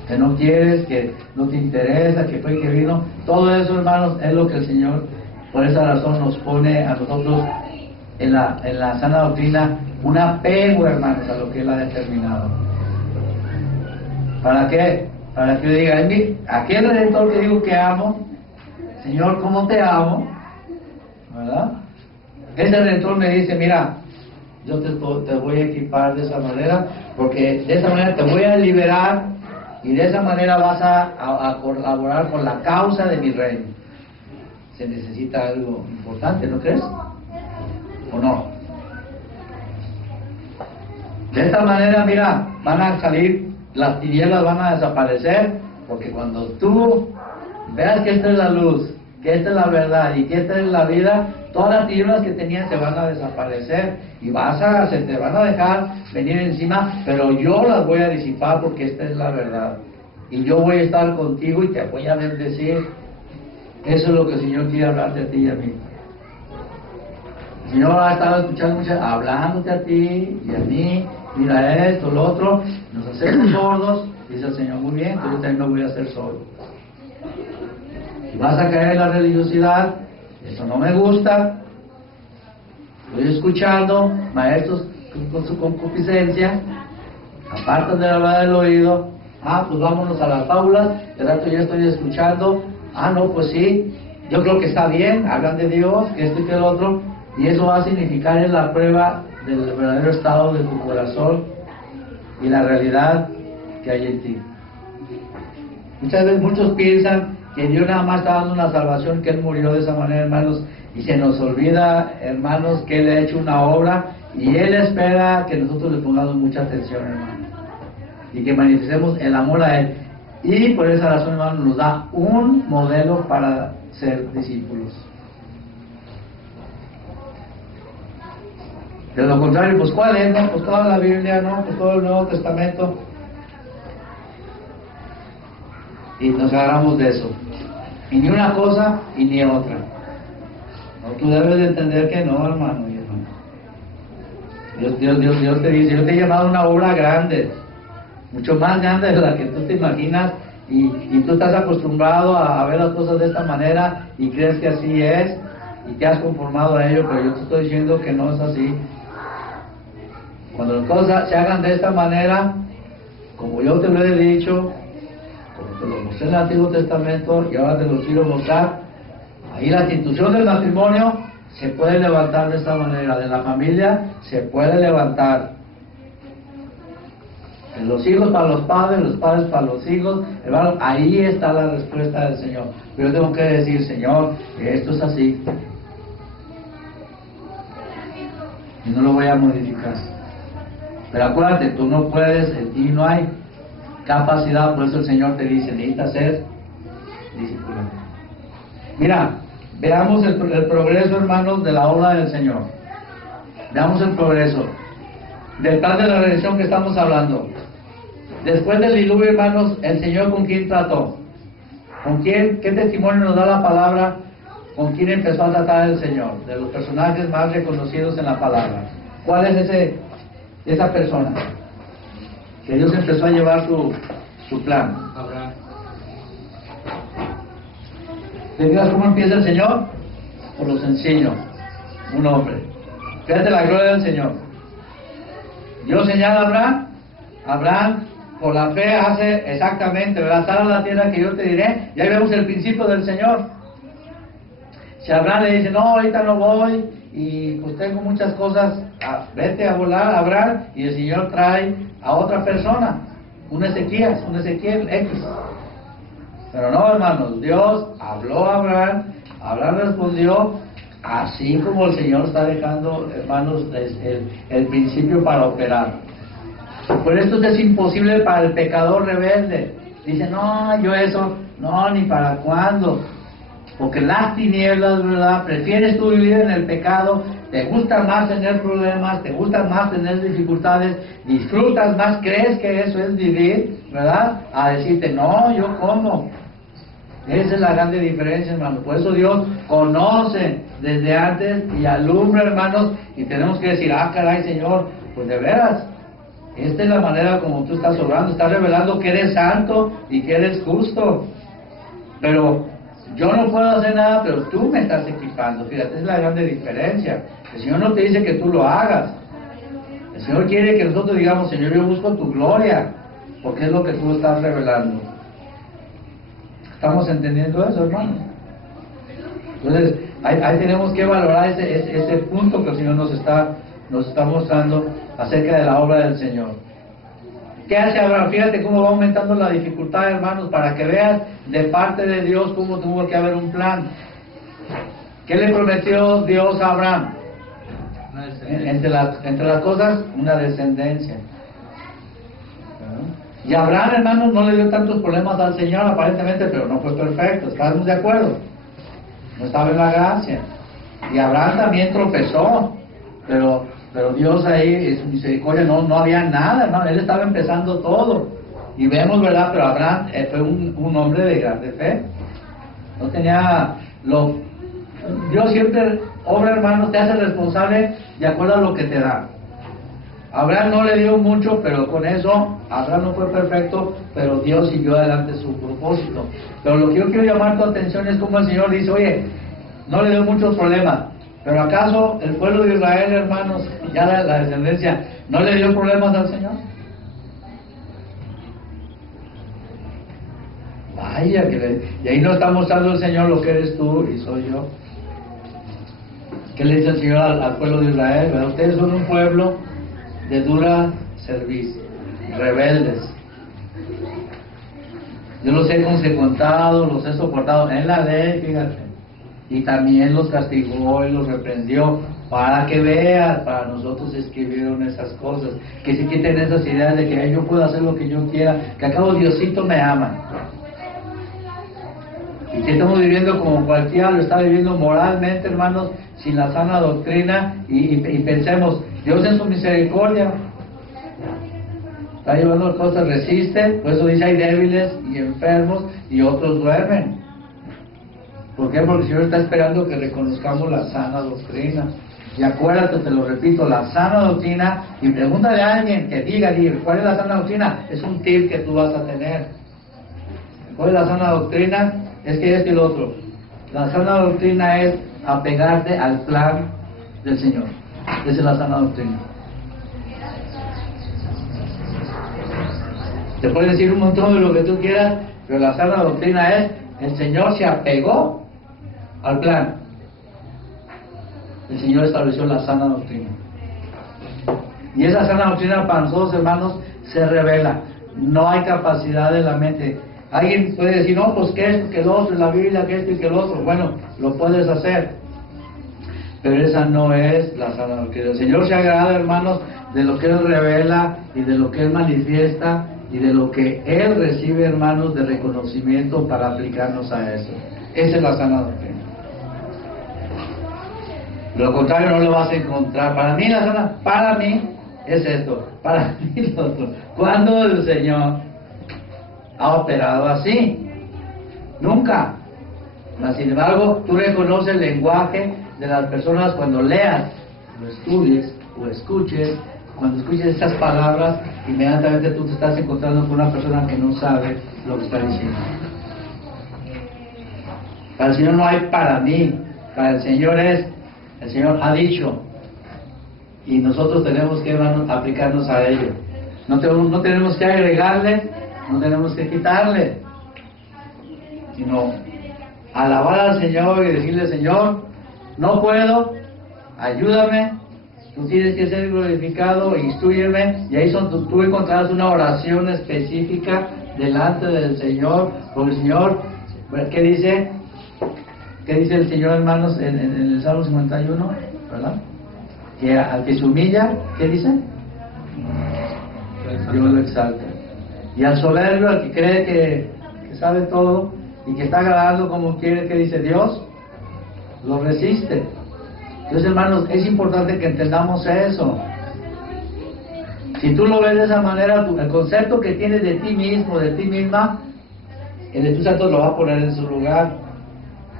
Que no quieres, que no te interesa, que fue y que vino. Todo eso, hermanos, es lo que el Señor, por esa razón, nos pone a nosotros en la sana doctrina, un apego, hermanos, a lo que Él ha determinado. ¿Para qué? Para que yo diga, aquel Redentor que digo que amo, Señor, ¿cómo te amo? ¿Verdad? Ese Redentor me dice, mira, yo te voy a equipar de esa manera, porque de esa manera te voy a liberar, y de esa manera vas a colaborar con la causa de mi reino. Se necesita algo importante, ¿no crees? ¿O no? De esta manera, mira, van a salir, las tinieblas van a desaparecer, porque cuando tú veas que esta es la luz, que esta es la verdad y que esta es la vida, todas las tinieblas que tenías se van a desaparecer y se te van a dejar venir encima, pero yo las voy a disipar porque esta es la verdad. Y yo voy a estar contigo y te voy a bendecir. Eso es lo que el Señor quiere hablarte a ti y a mí. El Señor ha estado escuchando hablándote a ti y a mí, mira esto, lo otro, nos hacemos sordos, dice el Señor, muy bien, entonces yo también me voy a hacer sordo. Y vas a caer en la religiosidad, eso no me gusta, estoy escuchando, maestros con su concupiscencia, apartan de la verdad del oído, pues vámonos a las fábulas, de rato ya estoy escuchando, no, pues sí, yo creo que está bien, hablan de Dios, que esto y que el otro, y eso va a significar en la prueba del verdadero estado de tu corazón y la realidad que hay en ti. Muchas veces muchos piensan que Dios nada más está dando una salvación, que Él murió de esa manera, hermanos, y se nos olvida, hermanos, que Él ha hecho una obra y Él espera que nosotros le pongamos mucha atención, hermanos, y que manifestemos el amor a Él. Y por esa razón, hermanos, nos da un modelo para ser discípulos. De lo contrario, pues ¿cuál es? No, pues toda la Biblia, no, pues todo el Nuevo Testamento. Y nos agarramos de eso. Y ni una cosa y ni otra. No, tú debes de entender que no, hermano y hermano. Dios te dice, yo te he llamado a una obra grande, mucho más grande de la que tú te imaginas, y tú estás acostumbrado a ver las cosas de esta manera y crees que así es y te has conformado a ello, pero yo te estoy diciendo que no es así. Cuando las cosas se hagan de esta manera, como yo te lo he dicho, como te lo mostré en el Antiguo Testamento y ahora te lo quiero mostrar, ahí la institución del matrimonio se puede levantar de esta manera, de la familia se puede levantar. Los hijos para los padres para los hijos, hermano, ahí está la respuesta del Señor. Pero yo tengo que decir, Señor, esto es así. Y no lo voy a modificar. Pero acuérdate, tú no puedes, en ti no hay capacidad, por eso el Señor te dice, necesitas ser discipulado. Mira, veamos el progreso, hermanos, de la obra del Señor. Veamos el progreso del plan de la redención que estamos hablando. Después del diluvio, hermanos, el Señor ¿con quién trató? ¿Con quién? ¿Qué testimonio nos da la palabra? ¿Con quién empezó a tratar el Señor? De los personajes más reconocidos en la palabra. ¿Cuál es esa persona? Que Dios empezó a llevar su plan. Abraham. ¿Te fijas cómo empieza el Señor? Por lo sencillo. Un hombre. Fíjate la gloria del Señor. Dios señala a Abraham. Abraham, por la fe, hace exactamente, ¿verdad? Sal a la tierra que yo te diré. Y ahí vemos el principio del Señor. Si Abraham le dice, no, ahorita no voy, y pues tengo muchas cosas, vete a volar, Abraham, y el Señor trae a otra persona, un Ezequiel X. Pero no, hermanos, Dios habló a Abraham, Abraham respondió, así como el Señor está dejando, hermanos, el principio para operar. Por esto es imposible para el pecador rebelde. Dice, no, yo eso, no, ni para cuándo. Porque las tinieblas, ¿verdad? Prefieres tú vivir en el pecado, te gusta más tener problemas, te gusta más tener dificultades, disfrutas más, crees que eso es vivir, ¿verdad? A decirte, no, yo como. Esa es la grande diferencia, hermano. Por eso Dios conoce desde antes y alumbra, hermanos, y tenemos que decir, caray, Señor, pues de veras, esta es la manera como tú estás obrando, estás revelando que eres santo y que eres justo. Pero yo no puedo hacer nada, pero tú me estás equipando. Fíjate, es la grande diferencia. El Señor no te dice que tú lo hagas. El Señor quiere que nosotros digamos, Señor, yo busco tu gloria, porque es lo que tú estás revelando. ¿Estamos entendiendo eso, hermano? Entonces, ahí tenemos que valorar ese punto que el Señor nos está mostrando acerca de la obra del Señor. ¿Qué hace Abraham? Fíjate cómo va aumentando la dificultad, hermanos, para que veas de parte de Dios cómo tuvo que haber un plan. ¿Qué le prometió Dios a Abraham? Entre las cosas, una descendencia. Y Abraham, hermanos, no le dio tantos problemas al Señor aparentemente, pero no fue perfecto. ¿Estamos de acuerdo? No estaba en la gracia. Y Abraham también tropezó, pero Dios ahí, en su misericordia, no había nada, hermano. Él estaba empezando todo. Y vemos, ¿verdad? Pero Abraham fue un hombre de grande fe. No tenía Dios siempre obra, hermanos, te hace responsable de acuerdo a lo que te da. Abraham no le dio mucho, pero con eso Abraham no fue perfecto, pero Dios siguió adelante su propósito. Pero lo que yo quiero llamar tu atención es como el Señor dice, oye, no le dio muchos problemas, pero ¿acaso el pueblo de Israel, hermanos, ya la descendencia, no le dio problemas al Señor? Vaya, y ahí nos está mostrando el Señor lo que eres tú y soy yo. ¿Qué le dice el Señor al pueblo de Israel? ¿Verdad? Ustedes son un pueblo de dura cerviz, rebeldes. Yo los he consecuentado, los he soportado en la ley, fíjate. Y también los castigó y los reprendió para que vean, para nosotros escribieron esas cosas, que se quiten esas ideas de que yo puedo hacer lo que yo quiera, que al cabo Diosito me ama. Y que estamos viviendo como cualquiera lo está viviendo moralmente, hermanos, sin la sana doctrina, y pensemos, Dios en su misericordia está llevando cosas, resiste, por eso dice hay débiles y enfermos y otros duermen. ¿Por qué? Porque el Señor está esperando que reconozcamos la sana doctrina. Y acuérdate, te lo repito, la sana doctrina, y pregúntale a alguien que diga, ¿cuál es la sana doctrina? Es un tip que tú vas a tener. ¿Cuál es la sana doctrina? Es que esto y lo otro. La sana doctrina es apegarte al plan del Señor. Esa es la sana doctrina. Te puedes decir un montón de lo que tú quieras, pero la sana doctrina es, el Señor se apegó al plan. El Señor estableció la sana doctrina. Y esa sana doctrina para nosotros, hermanos, se revela. No hay capacidad de la mente. Alguien puede decir, no, pues que esto, que lo otro, la Biblia, que esto y que lo otro. Bueno, lo puedes hacer. Pero esa no es la sana doctrina. El Señor se agrada, hermanos, de lo que Él revela y de lo que Él manifiesta y de lo que Él recibe, hermanos, de reconocimiento para aplicarnos a eso. Esa es la sana doctrina. Lo contrario no lo vas a encontrar. Para mí la sana, para mí es esto, para mí lo otro. ¿Cuándo el Señor ha operado así? Nunca. Mas, sin embargo, tú reconoces el lenguaje de las personas cuando leas, o estudies, o escuches. Cuando escuches estas palabras, inmediatamente tú te estás encontrando con una persona que no sabe lo que está diciendo. Para el Señor no hay para mí. Para el Señor es, el Señor ha dicho. Y nosotros tenemos que, hermanos, aplicarnos a ello. No tenemos que agregarle, no tenemos que quitarle, sino alabar al Señor y decirle, Señor, no puedo, ayúdame, tú tienes que ser glorificado, instrúyeme. Y ahí tú encontrarás una oración específica delante del Señor, porque el Señor, ¿qué dice? ¿Qué dice el Señor, hermanos, en el Salmo 51? ¿Verdad? Que al que se humilla, ¿qué dice? Dios lo exalta. Y al soberbio, al que cree que sabe todo y que está agradando como quiere, ¿qué dice Dios? Lo resiste. Entonces, hermanos, es importante que entendamos eso. Si tú lo ves de esa manera, el concepto que tienes de ti mismo, de ti misma, el Espíritu Santo lo va a poner en su lugar.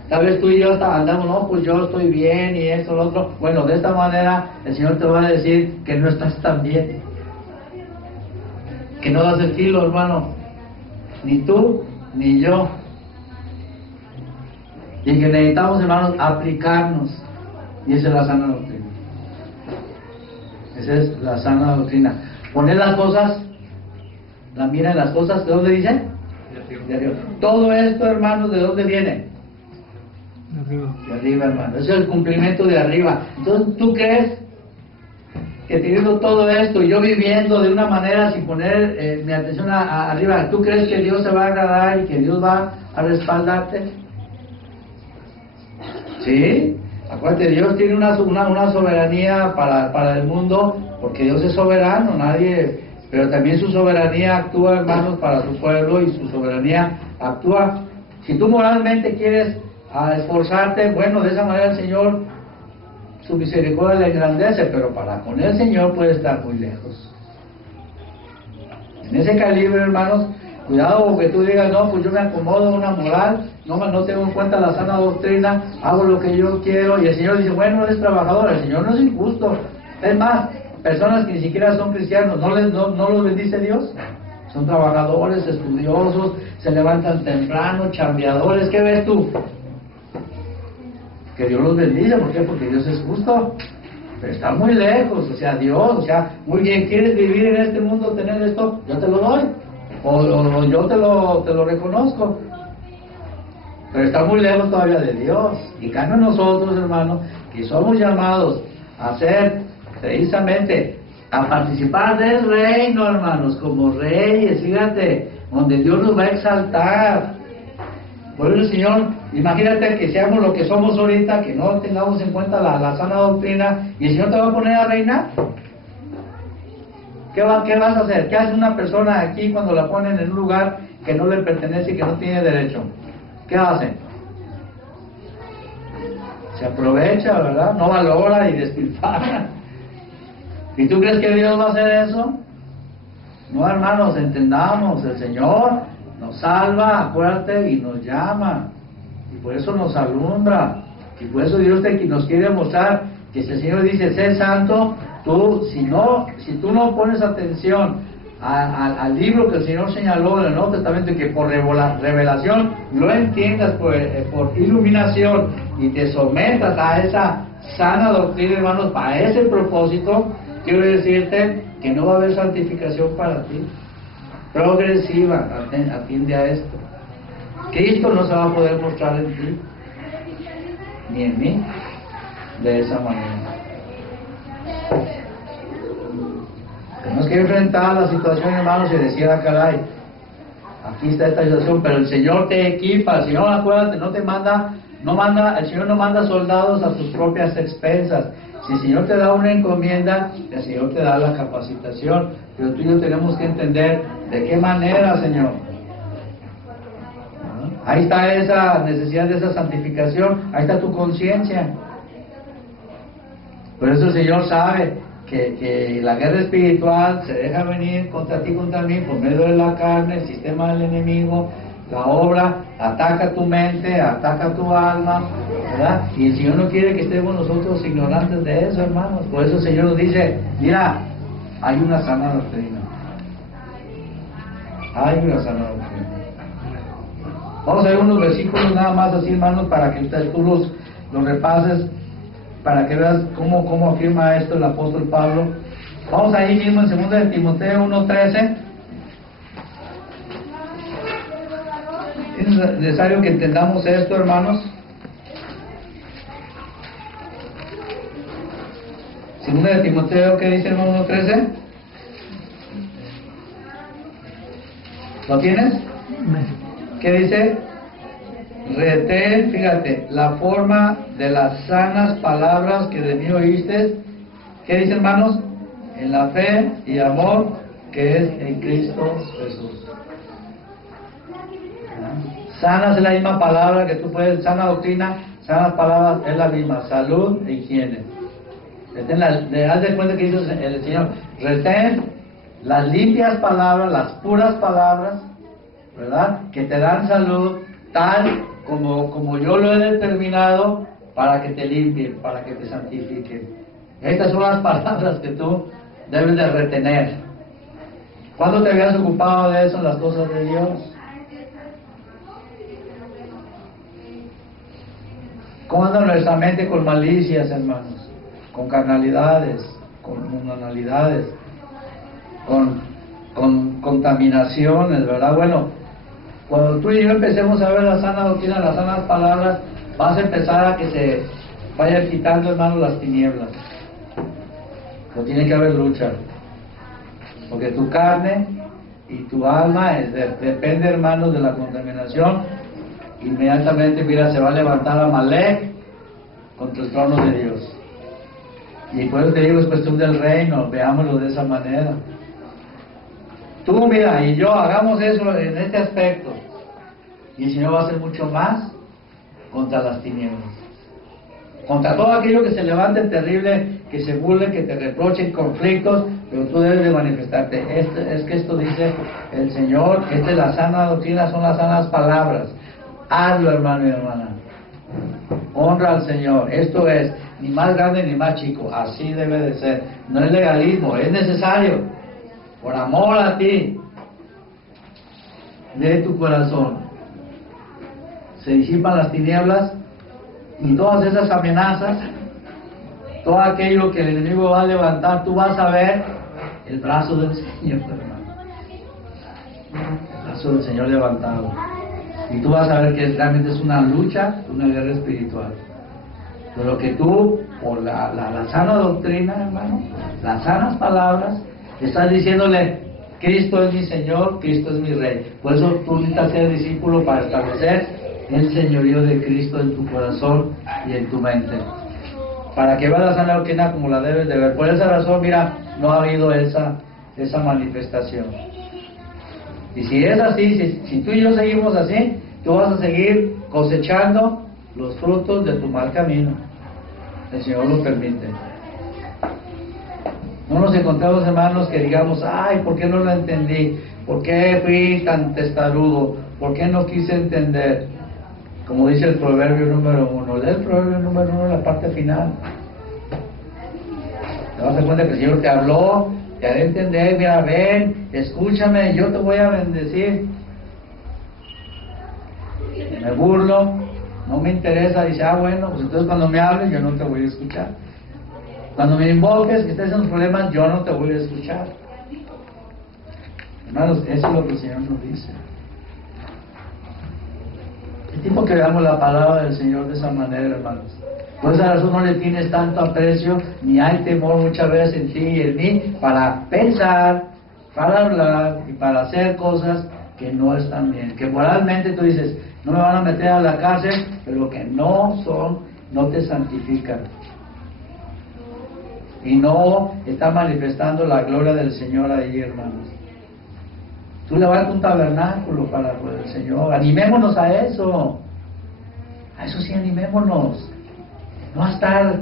Tal vez tú y yo andamos, no, pues yo estoy bien y esto, lo otro. Bueno, de esta manera el Señor te va a decir que no estás tan bien, que no das el filo, hermano, ni tú ni yo, y que necesitamos, hermanos, aplicarnos. Y esa es la sana doctrina. Esa es la sana doctrina. Poner las cosas, la mira en las cosas, ¿de dónde dice? De arriba. Todo esto, hermanos, ¿de dónde viene? De arriba, hermano. Ese es el cumplimiento de arriba. Entonces, ¿tú crees que teniendo todo esto, yo viviendo de una manera sin poner mi atención arriba, ¿tú crees que Dios se va a agradar y que Dios va a respaldarte? ¿Sí? Acuérdate, Dios tiene una soberanía para el mundo, porque Dios es soberano, nadie, pero también su soberanía actúa, hermanos, para su pueblo, y su soberanía actúa. Si tú moralmente quieres esforzarte, bueno, de esa manera el Señor, su misericordia le engrandece, pero para con el Señor puede estar muy lejos. En ese calibre, hermanos, cuidado porque tú digas, no, pues yo me acomodo a una moral, no tengo en cuenta la sana doctrina, hago lo que yo quiero, y el Señor dice, bueno, eres trabajador. El Señor no es injusto. Es más, personas que ni siquiera son cristianos, ¿no los bendice Dios? Son trabajadores, estudiosos, se levantan temprano, chambeadores. ¿Qué ves tú? Que Dios los bendice. ¿Por qué? Porque Dios es justo. Pero está muy lejos, o sea, Dios, o sea, muy bien, ¿quieres vivir en este mundo, tener esto? Yo te lo doy, o yo te lo reconozco. Pero está muy lejos todavía de Dios. Y cambia nosotros, hermanos, que somos llamados a ser, precisamente, a participar del reino, hermanos, como reyes, fíjate, donde Dios nos va a exaltar. Por eso el Señor, imagínate que seamos lo que somos ahorita, que no tengamos en cuenta la sana doctrina, y el Señor te va a poner a reinar. ¿Qué vas a hacer? ¿Qué hace una persona aquí cuando la ponen en un lugar que no le pertenece y que no tiene derecho? ¿Qué hace? Se aprovecha, ¿verdad? No valora y despilfarra. ¿Y tú crees que Dios va a hacer eso? No, hermanos, entendamos, el Señor nos salva, acuérdate, y nos llama, y por eso nos alumbra, y por eso Dios nos quiere mostrar que si el Señor dice, sé santo, tú, si tú no pones atención al libro que el Señor señaló en el Nuevo Testamento, y que por revelación lo entiendas por iluminación, y te sometas a esa sana doctrina, hermanos, para ese propósito, quiero decirte que no va a haber santificación para ti. Progresiva, atiende a esto. Cristo no se va a poder mostrar en ti, ni en mí, de esa manera. Tenemos que enfrentar la situación, hermanos, y decir, caray, aquí está esta situación, pero el Señor te equipa. El Señor, acuérdate, el Señor no manda soldados a tus propias expensas. Si el Señor te da una encomienda, el Señor te da la capacitación, pero tú y yo tenemos que entender de qué manera, Señor. Ahí está esa necesidad de esa santificación, ahí está tu conciencia. Por eso el Señor sabe que la guerra espiritual se deja venir contra ti, contra mí, por medio de la carne, el sistema del enemigo, la obra, ataca tu mente, ataca tu alma, ¿verdad? Y el Señor no quiere que estemos nosotros ignorantes de eso, hermanos. Por eso el Señor nos dice, mira, hay una sana doctrina. Hay una sana doctrina. Vamos a ver unos versículos nada más así, hermanos, para que tú los repases, para que veas cómo afirma esto el apóstol Pablo. Vamos ahí mismo en 2 de Timoteo 1:13. Es necesario que entendamos esto, hermanos. 2 de Timoteo, ¿qué dice el 1:13? ¿Lo tienes? ¿Qué dice? Retén, fíjate, la forma de las sanas palabras que de mí oíste. ¿Qué dice, hermanos? En la fe y amor que es en Cristo Jesús. Sanas es la misma palabra que tú puedes, sana doctrina, sanas palabras es la misma, salud e higiene. Haz de cuenta que dice el Señor, retén las limpias palabras, las puras palabras, ¿verdad? Que te dan salud, tal como yo lo he determinado, para que te limpien, para que te santifiquen. Estas son las palabras que tú debes de retener. ¿Cuándo te habías ocupado de eso en las cosas de Dios? ¿Cómo anda nuestra mente con malicias, hermanos? Con carnalidades, con mundanalidades, con contaminaciones, ¿verdad? Bueno, cuando tú y yo empecemos a ver la sana doctrina, las sanas palabras, vas a empezar a que se vayan quitando, hermanos, las tinieblas. Pero tiene que haber lucha, porque tu carne y tu alma depende, hermanos, de la contaminación. Inmediatamente, mira, se va a levantar Amalek contra el trono de Dios. Y por eso te digo, es cuestión del reino, veámoslo de esa manera. Tú, mira, y yo hagamos eso en este aspecto, y el Señor va a hacer mucho más contra las tinieblas, contra todo aquello que se levante terrible, que se burle, que te reprochen conflictos, pero tú debes de manifestarte. Es que esto dice el Señor, que esta es la sana doctrina, son las sanas palabras. Hazlo, hermano y hermana. Honra al Señor. Esto es ni más grande ni más chico. Así debe de ser. No es legalismo, es necesario. Por amor a ti, de tu corazón, se disipan las tinieblas y todas esas amenazas, todo aquello que el enemigo va a levantar, tú vas a ver el brazo del Señor, hermano. El brazo del Señor levantado. Y tú vas a ver que realmente es una lucha, una guerra espiritual. Pero que tú, por la sana doctrina, hermano, las sanas palabras, estás diciéndole, Cristo es mi Señor, Cristo es mi Rey. Por eso tú necesitas ser discípulo para establecer el señorío de Cristo en tu corazón y en tu mente. Para que veas la sana doctrina como la debes de ver. Por esa razón, mira, no ha habido esa manifestación. Y si es así, si tú y yo seguimos así, tú vas a seguir cosechando los frutos de tu mal camino. El Señor lo permite. No nos encontramos, hermanos, que digamos, ay, ¿por qué no lo entendí? ¿Por qué fui tan testarudo? ¿Por qué no quise entender? Como dice el proverbio número 1, lee el proverbio número 1 en la parte final. Te vas a dar cuenta que el Señor te habló, te haré entender, mira, ven, escúchame, yo te voy a bendecir. Me burlo, no me interesa, dice, bueno, pues entonces cuando me hables yo no te voy a escuchar. Cuando me invoques, que estés en los problemas, yo no te voy a escuchar. Hermanos, eso es lo que el Señor nos dice. Es tipo que veamos la palabra del Señor de esa manera, hermanos. Por esa razón no le tienes tanto aprecio, ni hay temor muchas veces en ti y en mí, para pensar, para hablar y para hacer cosas que no están bien. Que moralmente tú dices, no me van a meter a la cárcel, pero que no son, no te santifican. Y no está manifestando la gloria del Señor ahí, hermanos. Tú levantas un tabernáculo para el Señor. Animémonos a eso. A eso sí, animémonos. No a estar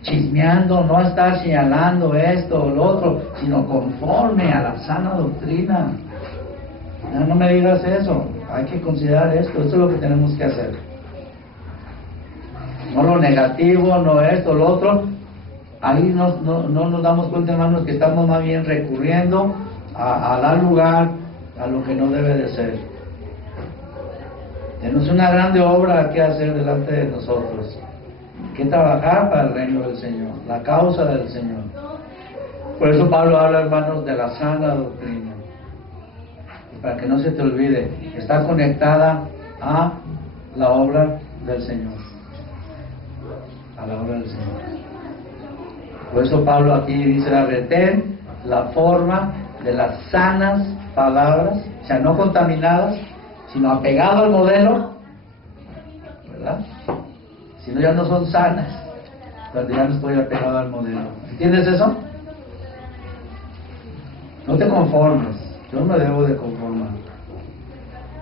chismeando, no a estar señalando esto o lo otro, sino conforme a la sana doctrina. No me digas eso. Hay que considerar esto. Esto es lo que tenemos que hacer. No lo negativo, no esto, lo otro. Ahí no nos damos cuenta, hermanos, que estamos más bien recurriendo a dar lugar a lo que no debe de ser. Tenemos una grande obra que hacer delante de nosotros, que trabajar para el reino del Señor, la causa del Señor. Por eso Pablo habla, hermanos, de la sana doctrina. Y para que no se te olvide, está conectada a la obra del Señor. A la obra del Señor. Por eso Pablo aquí dice, retén la forma de las sanas palabras, o sea, no contaminadas, sino apegado al modelo, ¿verdad? Si no, ya no son sanas, cuando ya no estoy apegado al modelo. ¿Entiendes eso? No te conformes, yo no me debo de conformar.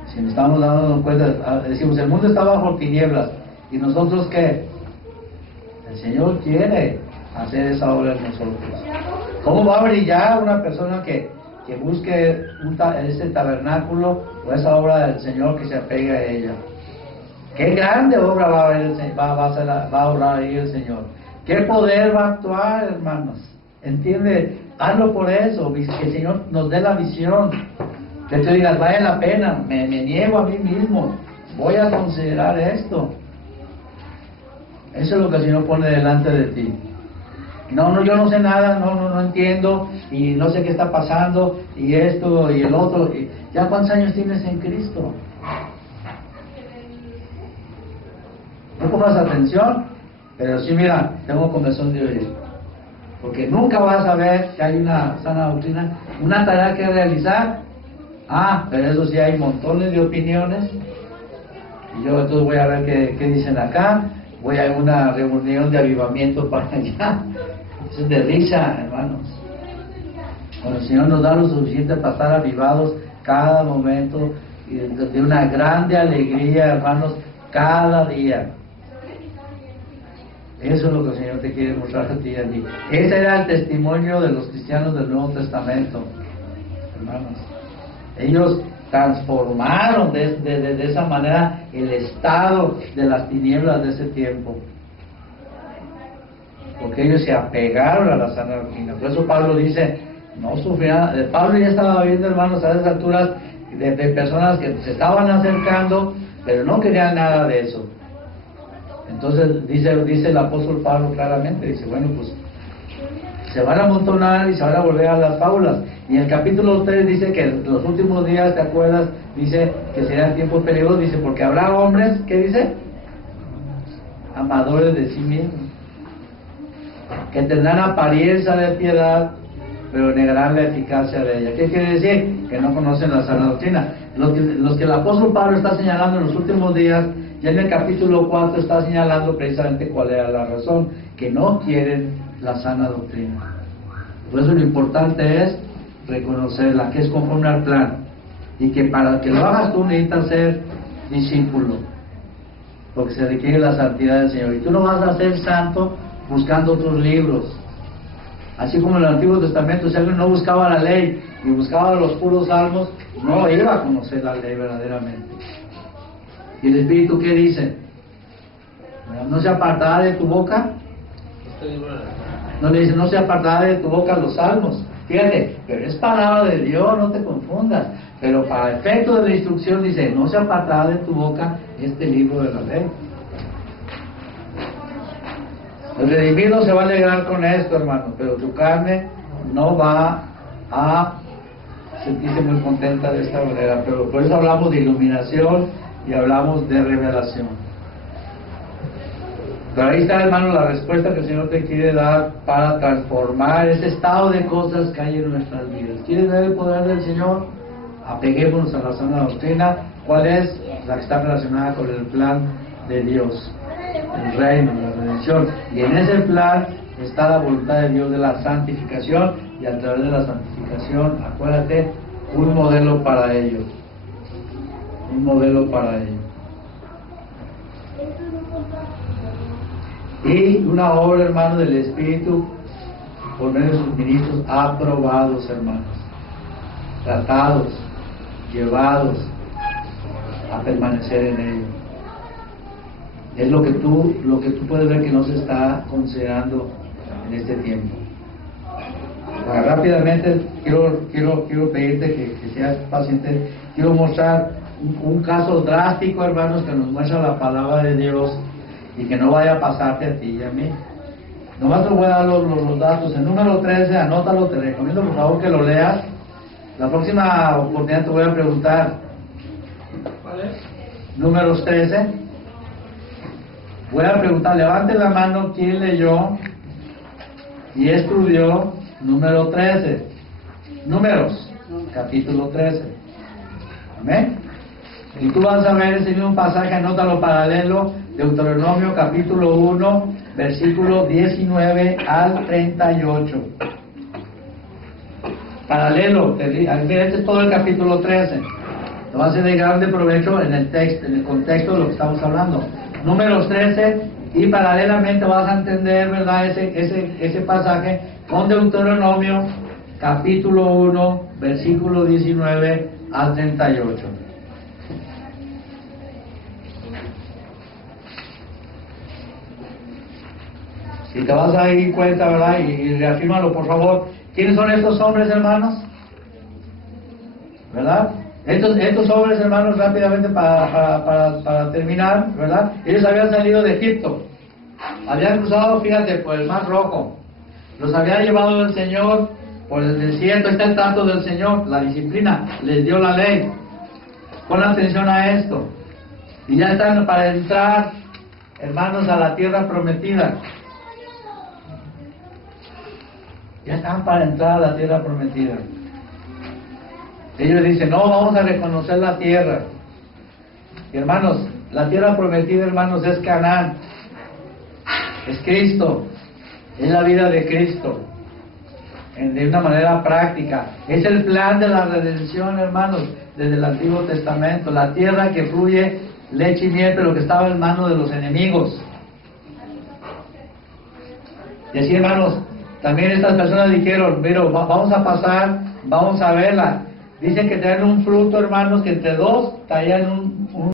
Si nos estamos dando cuenta, decimos, el mundo está bajo tinieblas, ¿y nosotros qué? El Señor quiere hacer esa obra en nosotros. ¿Cómo va a brillar una persona que busque ese tabernáculo o esa obra del Señor, que se apegue a ella? Qué grande obra va a obrar ahí el Señor. Qué poder va a actuar, hermanos. ¿Entiende? Hazlo por eso, que el Señor nos dé la visión. Que tú digas, vale la pena, me niego a mí mismo, voy a considerar esto. Eso es lo que el Señor pone delante de ti. No, yo no sé nada, no entiendo, y no sé qué está pasando, y esto y el otro. ¿Ya cuántos años tienes en Cristo? No pongas atención, pero sí, mira, tengo comezón de oír. Porque nunca vas a ver que hay una sana doctrina, una tarea que realizar. Pero eso sí, hay montones de opiniones. Y yo entonces voy a ver qué dicen acá. Voy a una reunión de avivamiento para allá. Eso es de risa, hermanos. Cuando el Señor nos da lo suficiente para estar avivados cada momento, y de una grande alegría, hermanos, cada día. Eso es lo que el Señor te quiere mostrar a ti y a mí. Ese era el testimonio de los cristianos del Nuevo Testamento, hermanos. Ellos transformaron de esa manera el estado de las tinieblas de ese tiempo, porque ellos se apegaron a la sana doctrina. Por eso Pablo dice, no sufrirán. Pablo ya estaba viendo, hermanos, a esas alturas de personas que se estaban acercando, pero no querían nada de eso. Entonces dice el apóstol Pablo claramente, dice, bueno, pues se van a amontonar y se van a volver a las fábulas. Y en el capítulo 3 dice que en los últimos días, ¿te acuerdas? Dice que serán tiempos peligrosos, dice, porque habrá hombres, ¿qué dice? Amadores de sí mismos, que tendrán apariencia de piedad, pero negarán la eficacia de ella. ¿Qué quiere decir? Que no conocen la sana doctrina. Los que el apóstol Pablo está señalando en los últimos días, ya en el capítulo 4 está señalando precisamente cuál era la razón, que no quieren la sana doctrina. Por eso lo importante es reconocerla, que es conforme al plan, y que para que lo hagas tú necesitas ser discípulo, porque se requiere la santidad del Señor. Y tú no vas a ser santo buscando otros libros, Así como en el Antiguo Testamento, si alguien no buscaba la ley y buscaba los puros salmos, no iba a conocer la ley verdaderamente. ¿Y el Espíritu qué dice? ¿No se apartará de tu boca? No le dice, no se apartará de tu boca los salmos. Fíjate, pero es palabra de Dios, no te confundas. Pero para efecto de la instrucción dice, no se apartará de tu boca este libro de la ley. El redimido se va a alegrar con esto, hermano, pero tu carne no va a sentirse muy contenta de esta manera. Pero por eso hablamos de iluminación y hablamos de revelación. Pero ahí está, hermano, la respuesta que el Señor te quiere dar para transformar ese estado de cosas que hay en nuestras vidas. ¿Quieres ver el poder del Señor? Apeguémonos a la sana doctrina. ¿Cuál es? La que está relacionada con el plan de Dios, el reino, la redención. Y en ese plan está la voluntad de Dios de la santificación, y a través de la santificación, acuérdate, un modelo para ello. Un modelo para ello. Y una obra, hermano, del Espíritu por medio de sus ministros aprobados, hermanos, tratados, llevados a permanecer en ello. Es lo que tú puedes ver que no se está considerando en este tiempo. Ahora, rápidamente quiero pedirte que seas paciente. Quiero mostrar un caso drástico, hermanos, que nos muestra la palabra de Dios y que no vaya a pasarte a ti y a mí. Nomás te voy a dar los datos. En número 13, anótalo, te recomiendo por favor que lo leas. La próxima oportunidad te voy a preguntar. ¿Cuál es? Números 13. Voy a preguntar, levante la mano quién leyó y estudió número 13. Números, capítulo 13. Amén. Y tú vas a ver ese mismo pasaje, anótalo paralelo, Deuteronomio capítulo 1, versículo 19 al 38. Paralelo, este es todo el capítulo 13. Lo va a ser de grande provecho en el texto, en el contexto de lo que estamos hablando. Números 13, y paralelamente vas a entender, ¿verdad?, ese pasaje con Deuteronomio capítulo 1, versículo 19 al 38. Si te vas a dar cuenta, ¿verdad? Y reafírmalo, por favor. ¿Quiénes son estos hombres, hermanos? ¿Verdad? Estos hombres, hermanos, rápidamente para terminar, ¿verdad? Ellos habían salido de Egipto. Habían cruzado, fíjate, por el Mar Rojo. Los había llevado el Señor por el desierto. Está el trato del Señor, la disciplina. Les dio la ley. Pon atención a esto. Y ya están para entrar, hermanos, a la tierra prometida. Ya están para entrar a la tierra prometida. Ellos dicen, no, vamos a reconocer la tierra. Y hermanos, la tierra prometida, hermanos, es Canaán. Es Cristo. Es la vida de Cristo. De una manera práctica. Es el plan de la redención, hermanos, desde el Antiguo Testamento. La tierra que fluye leche y miel, pero que estaba en manos de los enemigos. Y así, hermanos, también estas personas dijeron, pero vamos a pasar, vamos a verla. Dicen que traen un fruto, hermanos, que entre dos traían